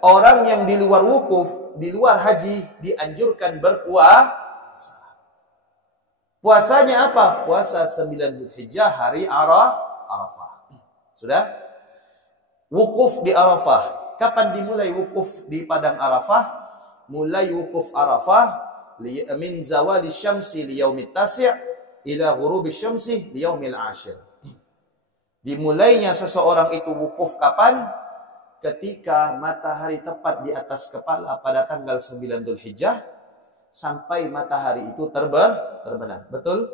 Orang yang di luar wukuf, di luar haji, dianjurkan berpuasa. Puasanya apa? Puasa 9 Dzulhijjah hari Arafah. Sudah? Wukuf di Arafah. Kapan dimulai wukuf di padang Arafah? Mulai wukuf Arafah min zawali syamsi liyaumit tasi' ila ghurubi syamsi liyaumil 'ashir. Dimulainya seseorang itu wukuf kapan? Ketika matahari tepat di atas kepala pada tanggal 9 Dzulhijjah sampai matahari itu terbenam. Betul?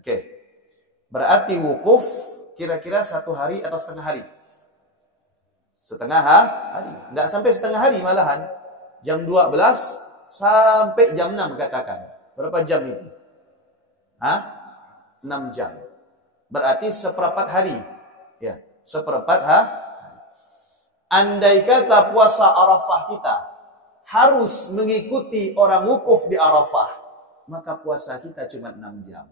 Oke. Berarti wukuf kira-kira 1 hari atau setengah hari? setengah hari. Tidak sampai setengah hari malahan. Jam 12 sampai jam 6 katakan. Berapa jam itu? 6 jam. Berarti seperempat hari. Ya, seperempat hari. Andai kata puasa Arafah kita harus mengikuti orang wukuf di Arafah, maka puasa kita cuma 6 jam.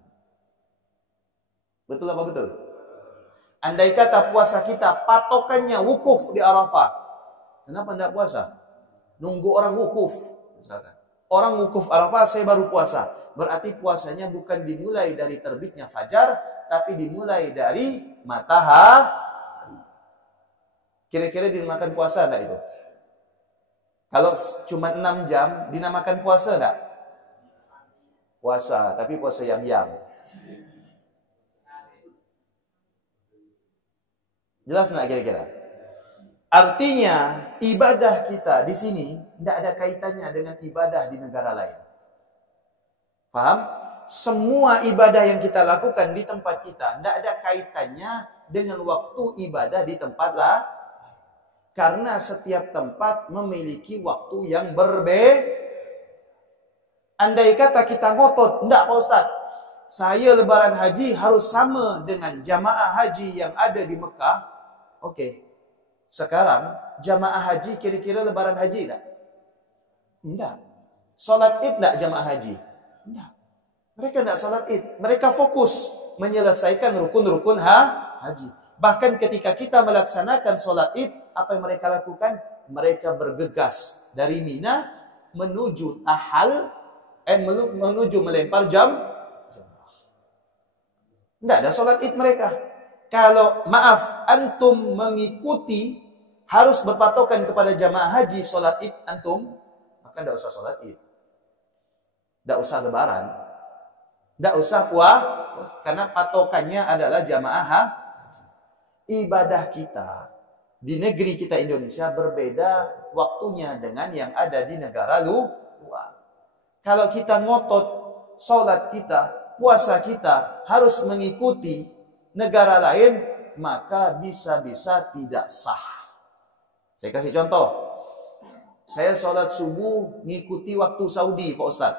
Betul apa betul? Andai kata puasa kita patokannya wukuf di Arafah, kenapa tidak puasa? Nunggu orang wukuf. Misalkan, orang wukuf Arafah, saya baru puasa. Berarti puasanya bukan dimulai dari terbitnya fajar, tapi dimulai dari matahari. Kira-kira dinamakan puasa enggak itu? Kalau cuma 6 jam, dinamakan puasa enggak? Puasa, tapi puasa yang. Jelas enggak kira-kira? Artinya, ibadah kita di sini tidak ada kaitannya dengan ibadah di negara lain. Paham? Semua ibadah yang kita lakukan di tempat kita tidak ada kaitannya dengan waktu ibadah di tempat lain. Karena setiap tempat memiliki waktu yang berbeda. Andai kata kita ngotot, enggak Pak Ustaz, saya lebaran haji harus sama dengan jamaah haji yang ada di Mekah. Oke. Sekarang jamaah haji kira-kira lebaran haji enggak? Enggak. Salat Id enggak jamaah haji? Enggak. Mereka enggak salat Id. Mereka fokus menyelesaikan rukun-rukun haji. Bahkan ketika kita melaksanakan salat Id, apa yang mereka lakukan? Mereka bergegas dari Mina menuju menuju melempar jamrah. Tidak ada salat Id mereka. Kalau maaf, antum mengikuti harus berpatokan kepada jamaah haji salat Id antum, maka tidak usah salat Id. Tidak usah lebaran. Tidak usah puasa, karena patokannya adalah jamaah haji. Ibadah kita di negeri kita Indonesia berbeda waktunya dengan yang ada di negara luar. Kalau kita ngotot salat kita, puasa kita harus mengikuti negara lain, maka bisa-bisa tidak sah. Saya kasih contoh. Saya salat subuh ngikuti waktu Saudi, Pak Ustaz.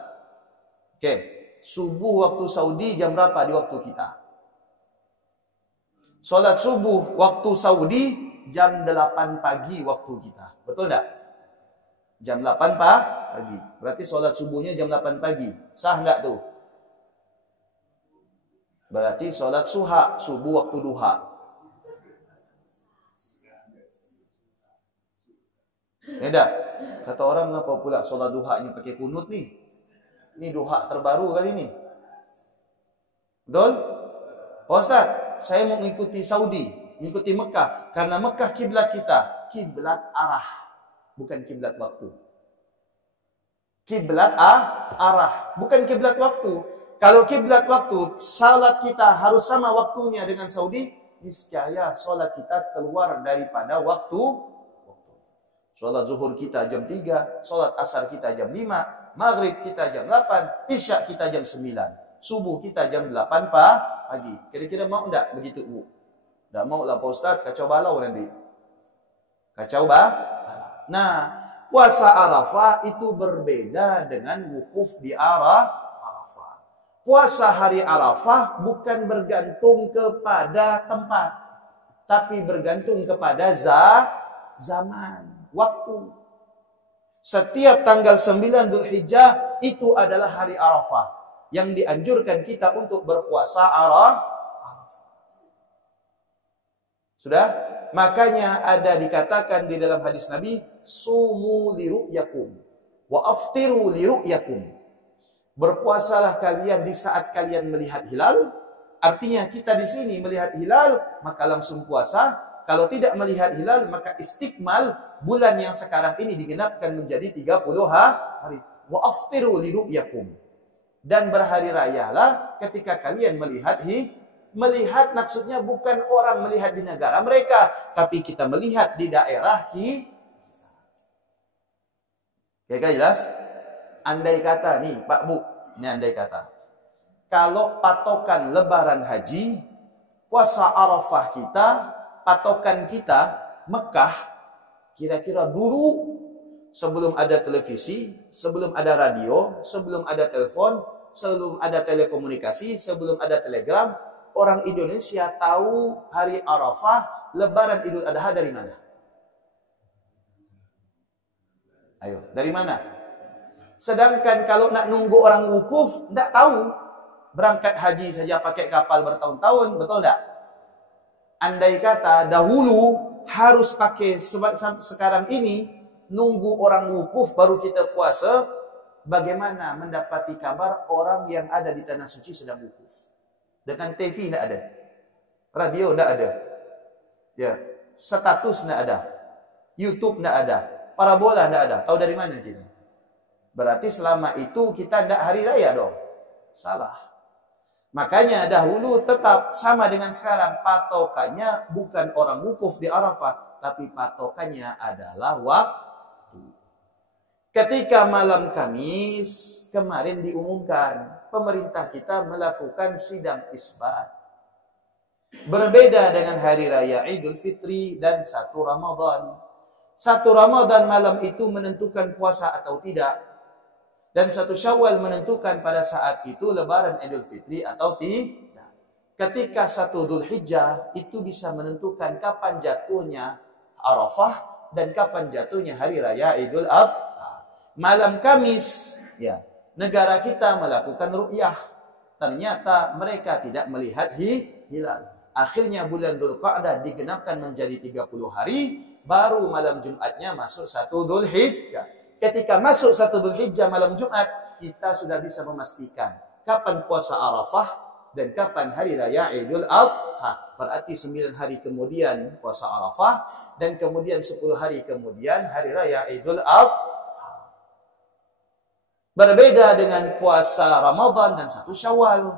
Oke, subuh waktu Saudi jam berapa di waktu kita? Salat subuh waktu Saudi jam 8 pagi waktu kita. Betul enggak? Jam 8 pagi. Berarti salat subuhnya jam 8 pagi. Sah enggak tuh? Berarti salat suha, subuh waktu duha. Ya dah. Kata orang, ngapa pula salat duha ini pakai kunut nih? Ini duha terbaru kali ini. Betul? Pak Ustaz, saya mau mengikuti Saudi, mengikuti Mekah, karena Mekah kiblat kita, kiblat arah, bukan kiblat waktu. Kiblat arah, bukan kiblat waktu. Kalau kiblat waktu, salat kita harus sama waktunya dengan Saudi, niscaya salat kita keluar daripada waktu. Salat zuhur kita jam 3, salat asar kita jam 5, maghrib kita jam 8, isya kita jam 9, subuh kita jam 8 pagi. Kira-kira mau enggak begitu, Bu? Enggak mau lah Pak Ustaz, kacau balau nanti. Kacau balau. Nah, puasa Arafah itu berbeda dengan wukuf di Arafah. Puasa hari Arafah bukan bergantung kepada tempat, tapi bergantung kepada zaman, waktu. Setiap tanggal 9 Dzulhijjah itu adalah hari Arafah yang dianjurkan kita untuk berpuasa Arafah. Sudah? Makanya ada dikatakan di dalam hadis Nabi, sumu li ru'yakum wa aftiru li ru'yakum. Berpuasalah kalian di saat kalian melihat hilal. Artinya kita di sini melihat hilal, maka langsung puasa. Kalau tidak melihat hilal, maka istiqmal bulan yang sekarang ini digenapkan menjadi 30 hari. Wa aftiru li ru'yakum. Dan berhari rayalah ketika kalian melihat melihat maksudnya bukan orang melihat di negara mereka, tapi kita melihat di daerah kita. Ya, jelas? Andai kata nih, Pak Bu, ini andai kata. Kalau patokan lebaran haji, puasa Arafah kita, patokan kita Mekah, Kira-kira dulu sebelum ada televisi, sebelum ada radio, sebelum ada telepon, sebelum ada telekomunikasi, sebelum ada telegram, orang Indonesia tahu hari Arafah, Lebaran Idul Adha dari mana? Ayo, dari mana? Sedangkan kalau nak nunggu orang wukuf, tidak tahu. Berangkat haji saja pakai kapal bertahun-tahun, betul tidak? Andai kata dahulu harus pakai sekarang ini, nunggu orang wukuf baru kita puasa, bagaimana mendapati kabar orang yang ada di tanah suci sedang wukuf? Dengan TV tidak ada, radio tidak ada, ya, status tidak ada, YouTube tidak ada, parabola tidak ada. Tahu dari mana kita? Berarti selama itu kita tidak hari raya dong. Salah. Makanya dahulu tetap sama dengan sekarang, patokannya bukan orang wukuf di Arafah, tapi patokannya adalah waktu. Ketika malam Kamis kemarin diumumkan, pemerintah kita melakukan sidang isbat. Berbeda dengan hari raya Idul Fitri dan 1 Ramadan. 1 Ramadan malam itu menentukan puasa atau tidak. Dan 1 Syawal menentukan pada saat itu Lebaran Idul Fitri atau tidak. Ketika 1 Dzulhijjah itu bisa menentukan kapan jatuhnya Arafah dan kapan jatuhnya hari raya Idul Adha. Malam Kamis, ya, negara kita melakukan ru'yah. Ternyata mereka tidak melihat hilal. Akhirnya bulan Dzulqa'dah digenapkan menjadi 30 hari, baru malam Jumatnya masuk 1 Dzulhijjah. Ketika masuk 1 Dzulhijjah malam Jumat, kita sudah bisa memastikan kapan puasa Arafah dan kapan hari raya Idul Adha. Berarti 9 hari kemudian puasa Arafah dan kemudian 10 hari kemudian hari raya Idul Adha. Berbeda dengan puasa Ramadan dan 1 Syawal.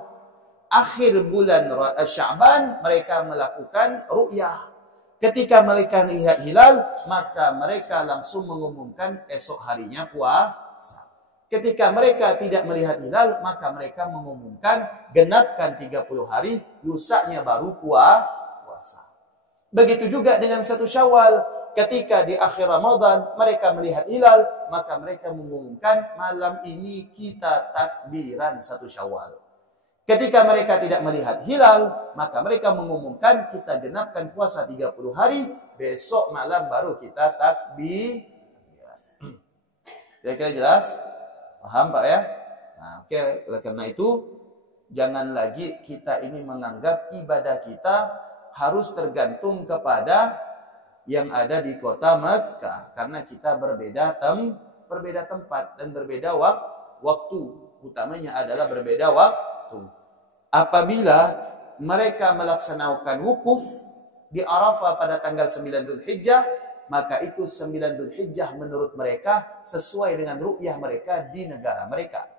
Akhir bulan Sya'ban mereka melakukan ru'yah. Ketika mereka lihat hilal, maka mereka langsung mengumumkan esok harinya puasa. Ketika mereka tidak melihat hilal, maka mereka mengumumkan genapkan 30 hari, lusanya baru puasa. Begitu juga dengan 1 Syawal. Ketika di akhir Ramadan mereka melihat hilal, maka mereka mengumumkan malam ini kita takbiran 1 Syawal. Ketika mereka tidak melihat hilal, maka mereka mengumumkan kita genapkan puasa 30 hari, besok malam baru kita takbir. Kira-kira jelas? Paham Pak ya? Nah, oke, oleh karena itu jangan lagi kita ini menganggap ibadah kita harus tergantung kepada yang ada di kota Mekah, karena kita berbeda tempat dan berbeda waktu. Utamanya adalah berbeda waktu. Apabila mereka melaksanakan wukuf di Arafah pada tanggal 9 Dzulhijjah, maka itu 9 Dzulhijjah menurut mereka sesuai dengan ru'yah mereka di negara mereka.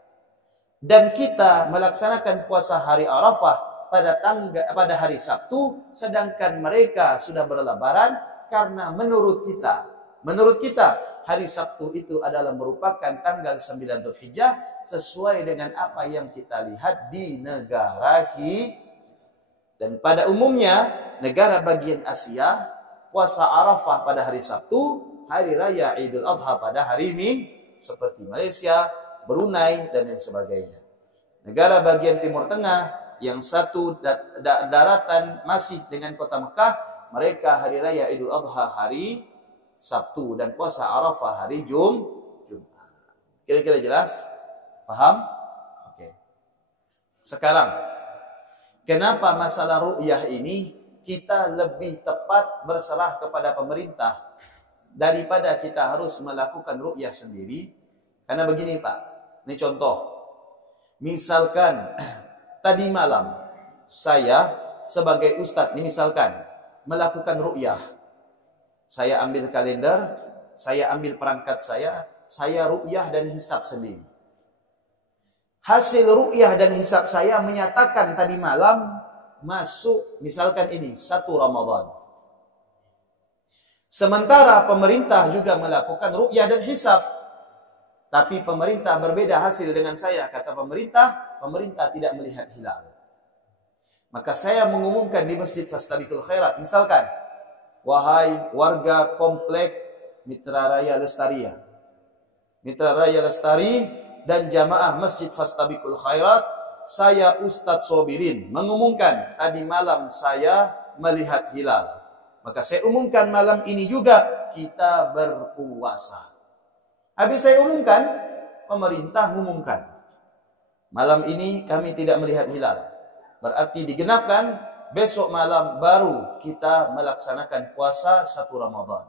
Dan kita melaksanakan puasa hari Arafah pada hari Sabtu, sedangkan mereka sudah berlebaran, karena menurut kita hari Sabtu itu adalah merupakan tanggal 9 Dzulhijjah sesuai dengan apa yang kita lihat di negara kita. Dan pada umumnya negara bagian Asia puasa Arafah pada hari Sabtu, hari raya Idul Adha pada hari Minggu, seperti Malaysia, Brunei dan lain sebagainya. Negara bagian Timur Tengah yang satu daratan masih dengan kota Mekah, mereka hari raya Idul Adha hari Sabtu dan puasa Arafah hari Jumat. Kira-kira jelas? Paham? Oke. Sekarang, kenapa masalah ru'yah ini kita lebih tepat berserah kepada pemerintah daripada kita harus melakukan ru'yah sendiri? Karena begini Pak, ini contoh. Misalkan tadi malam saya sebagai ustadz, ini misalkan melakukan ru'yah. Saya ambil kalender, saya ambil perangkat saya ru'yah dan hisab sendiri. Hasil ru'yah dan hisab saya menyatakan tadi malam masuk, misalkan ini 1 Ramadan. Sementara pemerintah juga melakukan ru'yah dan hisab. Tapi pemerintah berbeda hasil dengan saya. Kata pemerintah tidak melihat hilal. Maka saya mengumumkan di Masjid Fastabiqul Khairat, misalkan, wahai warga komplek Mitra Raya Lestaria. Mitra Raya Lestari dan jamaah Masjid Fastabiqul Khairat, saya Ustadz Sobirin mengumumkan tadi malam saya melihat hilal. Maka saya umumkan malam ini juga kita berpuasa. Habis saya umumkan, pemerintah mengumumkan malam ini kami tidak melihat hilal. Berarti digenapkan, besok malam baru kita melaksanakan puasa 1 Ramadan.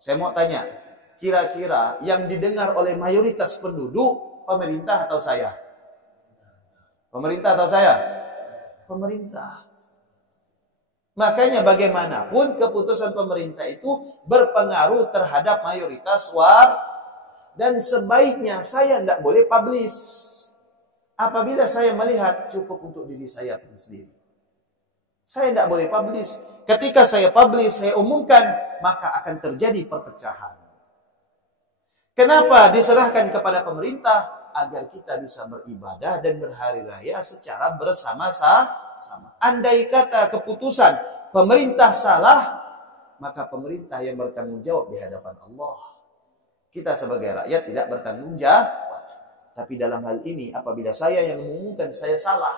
Saya mau tanya, kira-kira yang didengar oleh mayoritas penduduk, pemerintah atau saya? Pemerintah atau saya? Pemerintah. Makanya bagaimanapun keputusan pemerintah itu berpengaruh terhadap mayoritas dan sebaiknya saya tidak boleh publish. Apabila saya melihat cukup untuk diri saya sendiri. Saya tidak boleh publish. Ketika saya publish, saya umumkan, maka akan terjadi perpecahan. Kenapa diserahkan kepada pemerintah? Agar kita bisa beribadah dan berhari raya secara bersama-sama. Andai kata keputusan pemerintah salah, maka pemerintah yang bertanggung jawab di hadapan Allah. Kita sebagai rakyat tidak bertanggung jawab. Tapi dalam hal ini, apabila saya yang mengumumkan saya salah,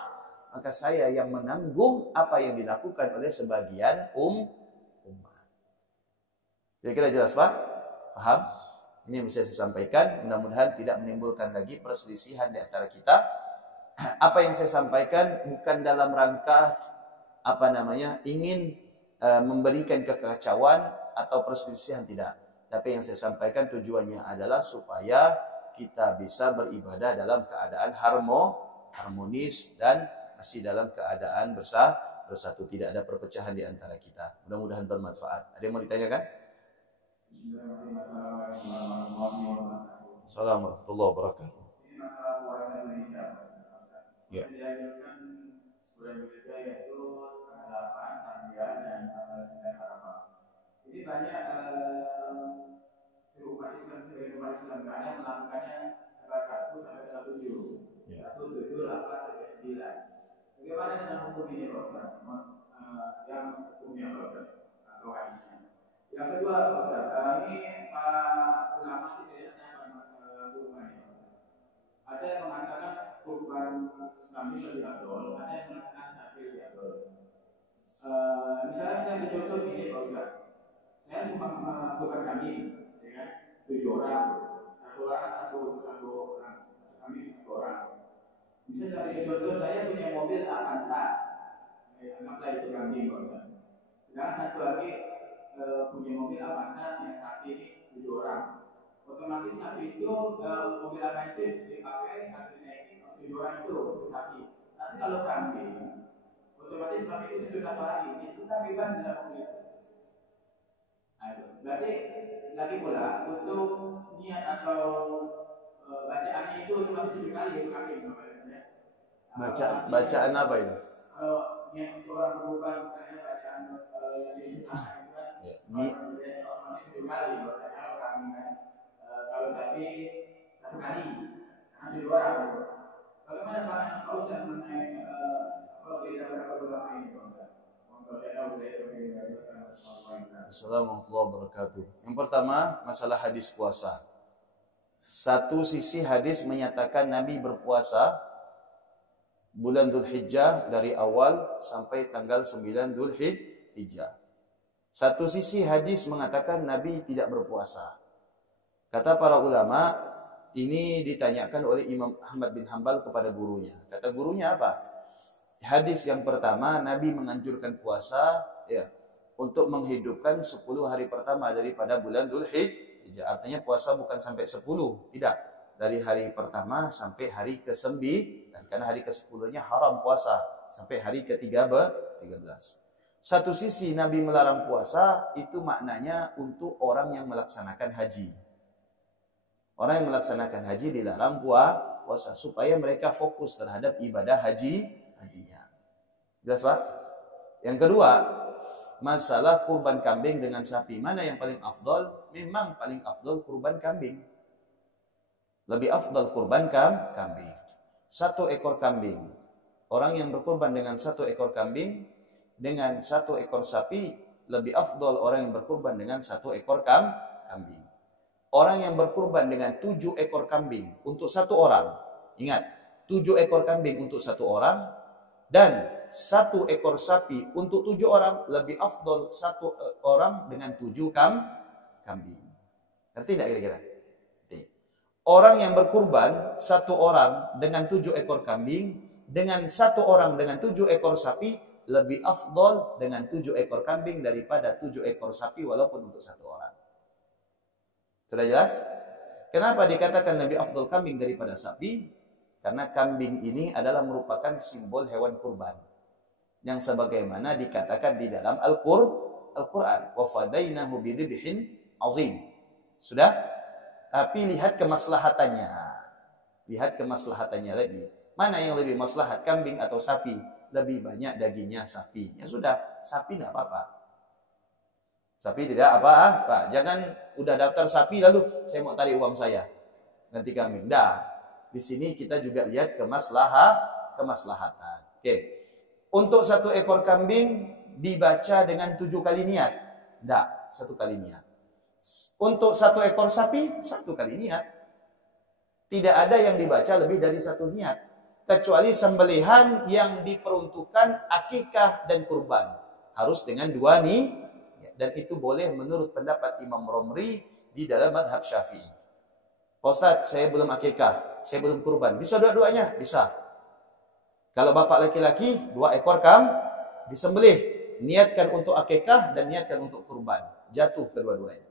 maka saya yang menanggung apa yang dilakukan oleh sebagian umat. Kira-kira jelas, Pak? Paham? Ini yang bisa saya sampaikan. Mudah-mudahan tidak menimbulkan lagi perselisihan di antara kita. Apa yang saya sampaikan bukan dalam rangka ingin memberikan kekacauan atau perselisihan, tidak. Tapi yang saya sampaikan tujuannya adalah supaya kita bisa beribadah dalam keadaan harmonis dan masih dalam keadaan bersatu, tidak ada perpecahan di antara kita. Mudah-mudahan bermanfaat. Ada yang mau ditanyakan? Assalamualaikum warahmatullahi wabarakatuh. Ini masalah puasa Indonesia. Ya. Dianjurkan bulan Dzulhijjah yaitu tanggal 8, tanggal dan tanggal 9 Arafah. Ini banyak umat Islam sebagai umat Islam karena melakukannya tanggal 1 sampai tanggal 7. 1, 7, 8 sampai 9. Bagaimana dengan hukum ini, Pak Ustaz? Yang hukumnya Pak Ustaz atau hadisnya? Yang kedua, Pak Ustaz, ini para ulama tidak tanya masalah kurban ini. Ada yang mengatakan kurban Islam lebih afdol, ada yang mengatakan sapi lebih afdol. Misalnya saya contoh ini, Pak Ustaz. Saya cuma kurban kambing, ya kan? 7 orang, satu orang, kami 1 orang. Misalnya sebagai contoh, saya punya mobil Avanza, anggap saya itu kambing, Pak Ustaz. Sedangkan satu lagi punya mobil Avanza yang sapi ini 7 orang. Otomatis sapi itu mobil Avanza itu dipakai sapinya ini 7 orang itu sapi. Tapi kalau kambing, otomatis sapi itu sudah 1 hari, itu kan bebas dalam mobil itu. Berarti lagi pula untuk niat atau bacaannya itu otomatis 7 kali ya kambing namanya. Bacaan apa itu? Kalau niat untuk orang berubah misalnya bacaan yang disunahkan kalau tapi 1 kali ada 2 orang. Bagaimana pandangan Pak Ustaz mengenai kalau tidak berapa ulama ini, Pak Ustaz? Assalamualaikum warahmatullahi wabarakatuh. Yang pertama, masalah hadis puasa. Satu sisi hadis menyatakan Nabi berpuasa bulan Dzulhijjah dari awal sampai tanggal 9 Dzulhijjah. Satu sisi hadis mengatakan Nabi tidak berpuasa. Kata para ulama, ini ditanyakan oleh Imam Ahmad bin Hanbal kepada gurunya. Kata gurunya apa? Hadis yang pertama, Nabi menganjurkan puasa untuk menghidupkan 10 hari pertama daripada bulan Dzulhijjah. Artinya puasa bukan sampai 10, tidak. Dari hari pertama sampai hari ke-9. Karena hari ke-10-nya haram puasa sampai hari ke-13. Satu sisi Nabi melarang puasa itu maknanya untuk orang yang melaksanakan haji. Orang yang melaksanakan haji dilarang puasa supaya mereka fokus terhadap ibadah hajinya. Jelas, Pak? Yang kedua, masalah kurban kambing dengan sapi, mana yang paling afdol? Memang paling afdol kurban kambing. Lebih afdol kurban kambing. 1 ekor kambing. Orang yang berkurban dengan 1 ekor kambing dengan 1 ekor sapi, lebih afdol orang yang berkurban dengan 1 ekor kambing. orang yang berkurban dengan 7 ekor kambing untuk 1 orang. Ingat, 7 ekor kambing untuk 1 orang dan 1 ekor sapi untuk 7 orang lebih afdol 1 orang dengan 7 kambing. Ngerti tidak kira-kira? Orang yang berkurban 1 orang dengan 7 ekor kambing dengan 1 orang dengan 7 ekor sapi lebih afdol dengan 7 ekor kambing daripada 7 ekor sapi walaupun untuk 1 orang. Sudah jelas? Kenapa dikatakan lebih afdol kambing daripada sapi? Karena kambing ini adalah merupakan simbol hewan kurban. Yang sebagaimana dikatakan di dalam Al-Quran. وَفَدَيْنَهُ بِذِبْحٍ عَظِيمٍ. Sudah? Tapi lihat kemaslahatannya. Lihat kemaslahatannya lagi. Mana yang lebih maslahat, kambing atau sapi? Lebih banyak dagingnya sapi. Ya sudah, sapi tidak apa-apa. Sapi tidak apa-apa. Jangan udah daftar sapi lalu saya mau tarik uang saya. Ganti kambing. Dah. Di sini kita juga lihat kemaslahatan. Oke. Untuk 1 ekor kambing dibaca dengan 7 kali niat. Tidak, 1 kali niat. Untuk 1 ekor sapi, 1 kali niat. Tidak ada yang dibaca lebih dari 1 niat. Kecuali sembelihan yang diperuntukkan akikah dan kurban. Harus dengan 2 nih. Dan itu boleh menurut pendapat Imam Romri di dalam madhab Syafi'i. Pak Ustaz, saya belum akikah, saya belum kurban. Bisa dua-duanya? Bisa. Kalau bapak laki-laki, 2 ekor disembelih. Niatkan untuk akikah dan niatkan untuk kurban. Jatuh kedua-duanya.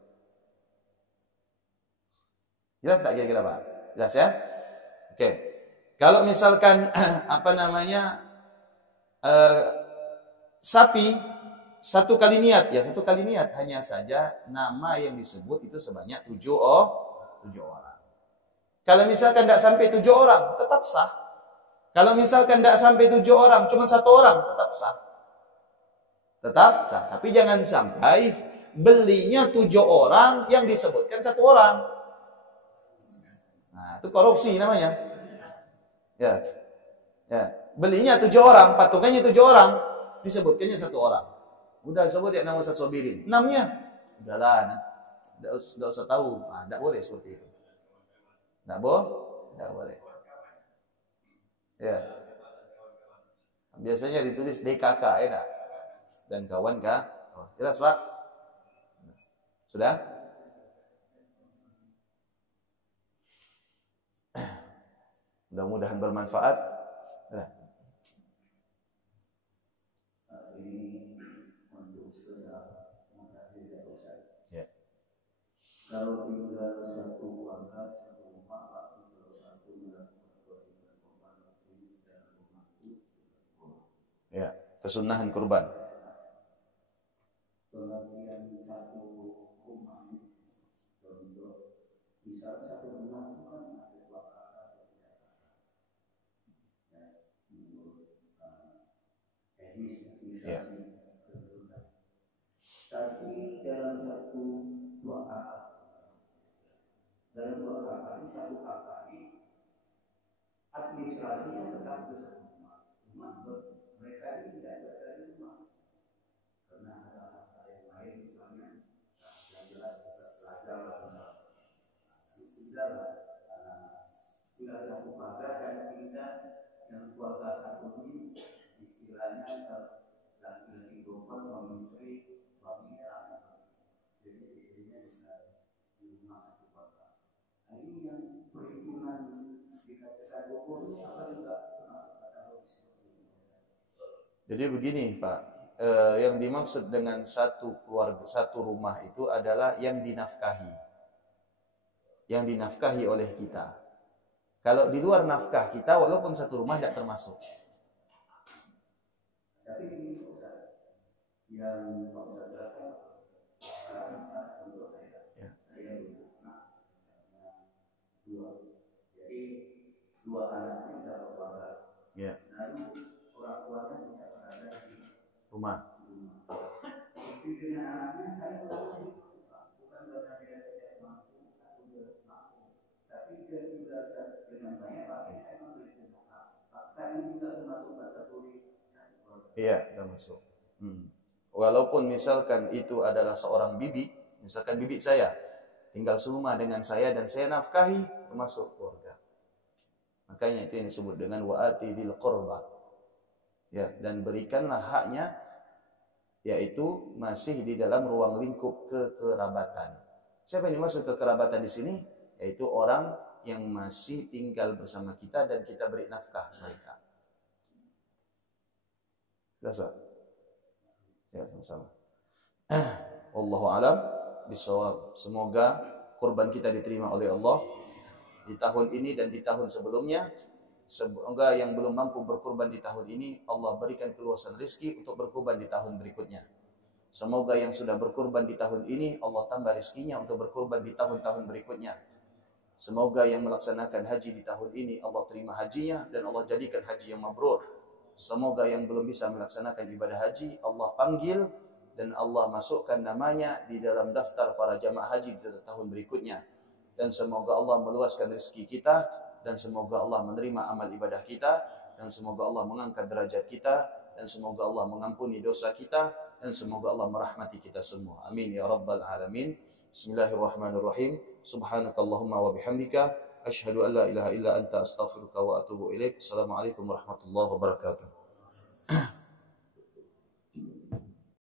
Jelas tak kira-kira Pak? Jelas ya? Oke. Kalau misalkan sapi 1 kali niat, ya 1 kali niat, hanya saja nama yang disebut itu sebanyak 7 orang. Kalau misalkan tidak sampai 7 orang, tetap sah. Kalau misalkan tidak sampai 7 orang, cuma 1 orang, tetap sah. Tetap sah. Tapi jangan sampai belinya 7 orang yang disebutkan 1 orang. Nah, itu korupsi namanya. Ya. Belinya 7 orang, patungannya 7 orang, disebutkannya 1 orang. Udah sebut ya nama Ustaz Sobirin. 6-nya. Udahlah, tidak usah tahu. Nah, tidak boleh seperti itu. Tidak boleh. Ya. Biasanya ditulis DKK, ya. Dan kawan kah? Oh, jelas Pak? Sudah? Mudah-mudahan bermanfaat. Sudah. Ya. Kalau tinggal 1 angka, 1 rumah, kalau 1 ya, kesunahan kurban. Pengertian 1 rumah untuk misal 1 rumah itu kan ada 2 kakak atau 3 kakak. Menurut teknis administrasi. Tapi dalam 2 kakak. Dalam 2 kakak ini 1 kakak ini administrasinya tetap ke 1 rumah. Cuma mereka ini tidak ada dari rumah. Karena ada hal yang lain misalnya yang jelas belajar misalnya. Sudahlah, sudah 1 kakak dan kita yang keluarga 1 ini istilahnya laki-laki perempuan suami istri, suaminya anak. Jadi istrinya di rumah 1 keluarga. Nah, ini yang perhitungan dikatakan bohong ini apa juga termasuk kategori seperti ini. Jadi begini Pak, yang dimaksud dengan 1 keluarga, 1 rumah itu adalah yang dinafkahi. Yang dinafkahi oleh kita. Kalau di luar nafkah kita, walaupun 1 rumah tidak termasuk. Tapi ini Ustaz, yang Pak Ustaz jelaskan, untuk saya punya anak, 2. Jadi 2 anaknya tidak keluarga. Ya. Lalu orang tuanya tidak berada di Rumah. Istri dengan anaknya saya tahu bukan karena dia tidak mampu atau dia mampu, tapi dia juga dengan saya pakai saya memberi zakat. Maka ini juga termasuk kategori 1 keluarga. Iya, termasuk. Walaupun misalkan itu adalah seorang bibi, misalkan bibi saya, tinggal serumah dengan saya dan saya nafkahi, termasuk keluarga. Makanya itu yang disebut dengan wa'ati dzil qurba. Ya, dan berikanlah haknya, yaitu masih di dalam ruang lingkup kekerabatan. Siapa yang dimaksud kekerabatan di sini? Yaitu orang yang masih tinggal bersama kita dan kita beri nafkah mereka. Jelas, Pak? Ya, sama-sama. Wallahu a'lam bishawab. Semoga kurban kita diterima oleh Allah di tahun ini dan di tahun sebelumnya. Semoga yang belum mampu berkurban di tahun ini, Allah berikan keluasan rezeki untuk berkurban di tahun berikutnya. Semoga yang sudah berkurban di tahun ini, Allah tambah rezekinya untuk berkurban di tahun-tahun berikutnya. Semoga yang melaksanakan haji di tahun ini, Allah terima hajinya dan Allah jadikan haji yang mabrur. Semoga yang belum bisa melaksanakan ibadah haji, Allah panggil dan Allah masukkan namanya di dalam daftar para jamaah haji di tahun berikutnya. Dan semoga Allah meluaskan rezeki kita, dan semoga Allah menerima amal ibadah kita, dan semoga Allah mengangkat derajat kita, dan semoga Allah mengampuni dosa kita, dan semoga Allah merahmati kita semua. Amin ya rabbal alamin. Bismillahirrahmanirrahim. Subhanakallahumma wa bihamdika asyhadu an la ilaha illa anta astaghfiruka wa atubu ilaik. Assalamualaikum warahmatullahi wabarakatuh.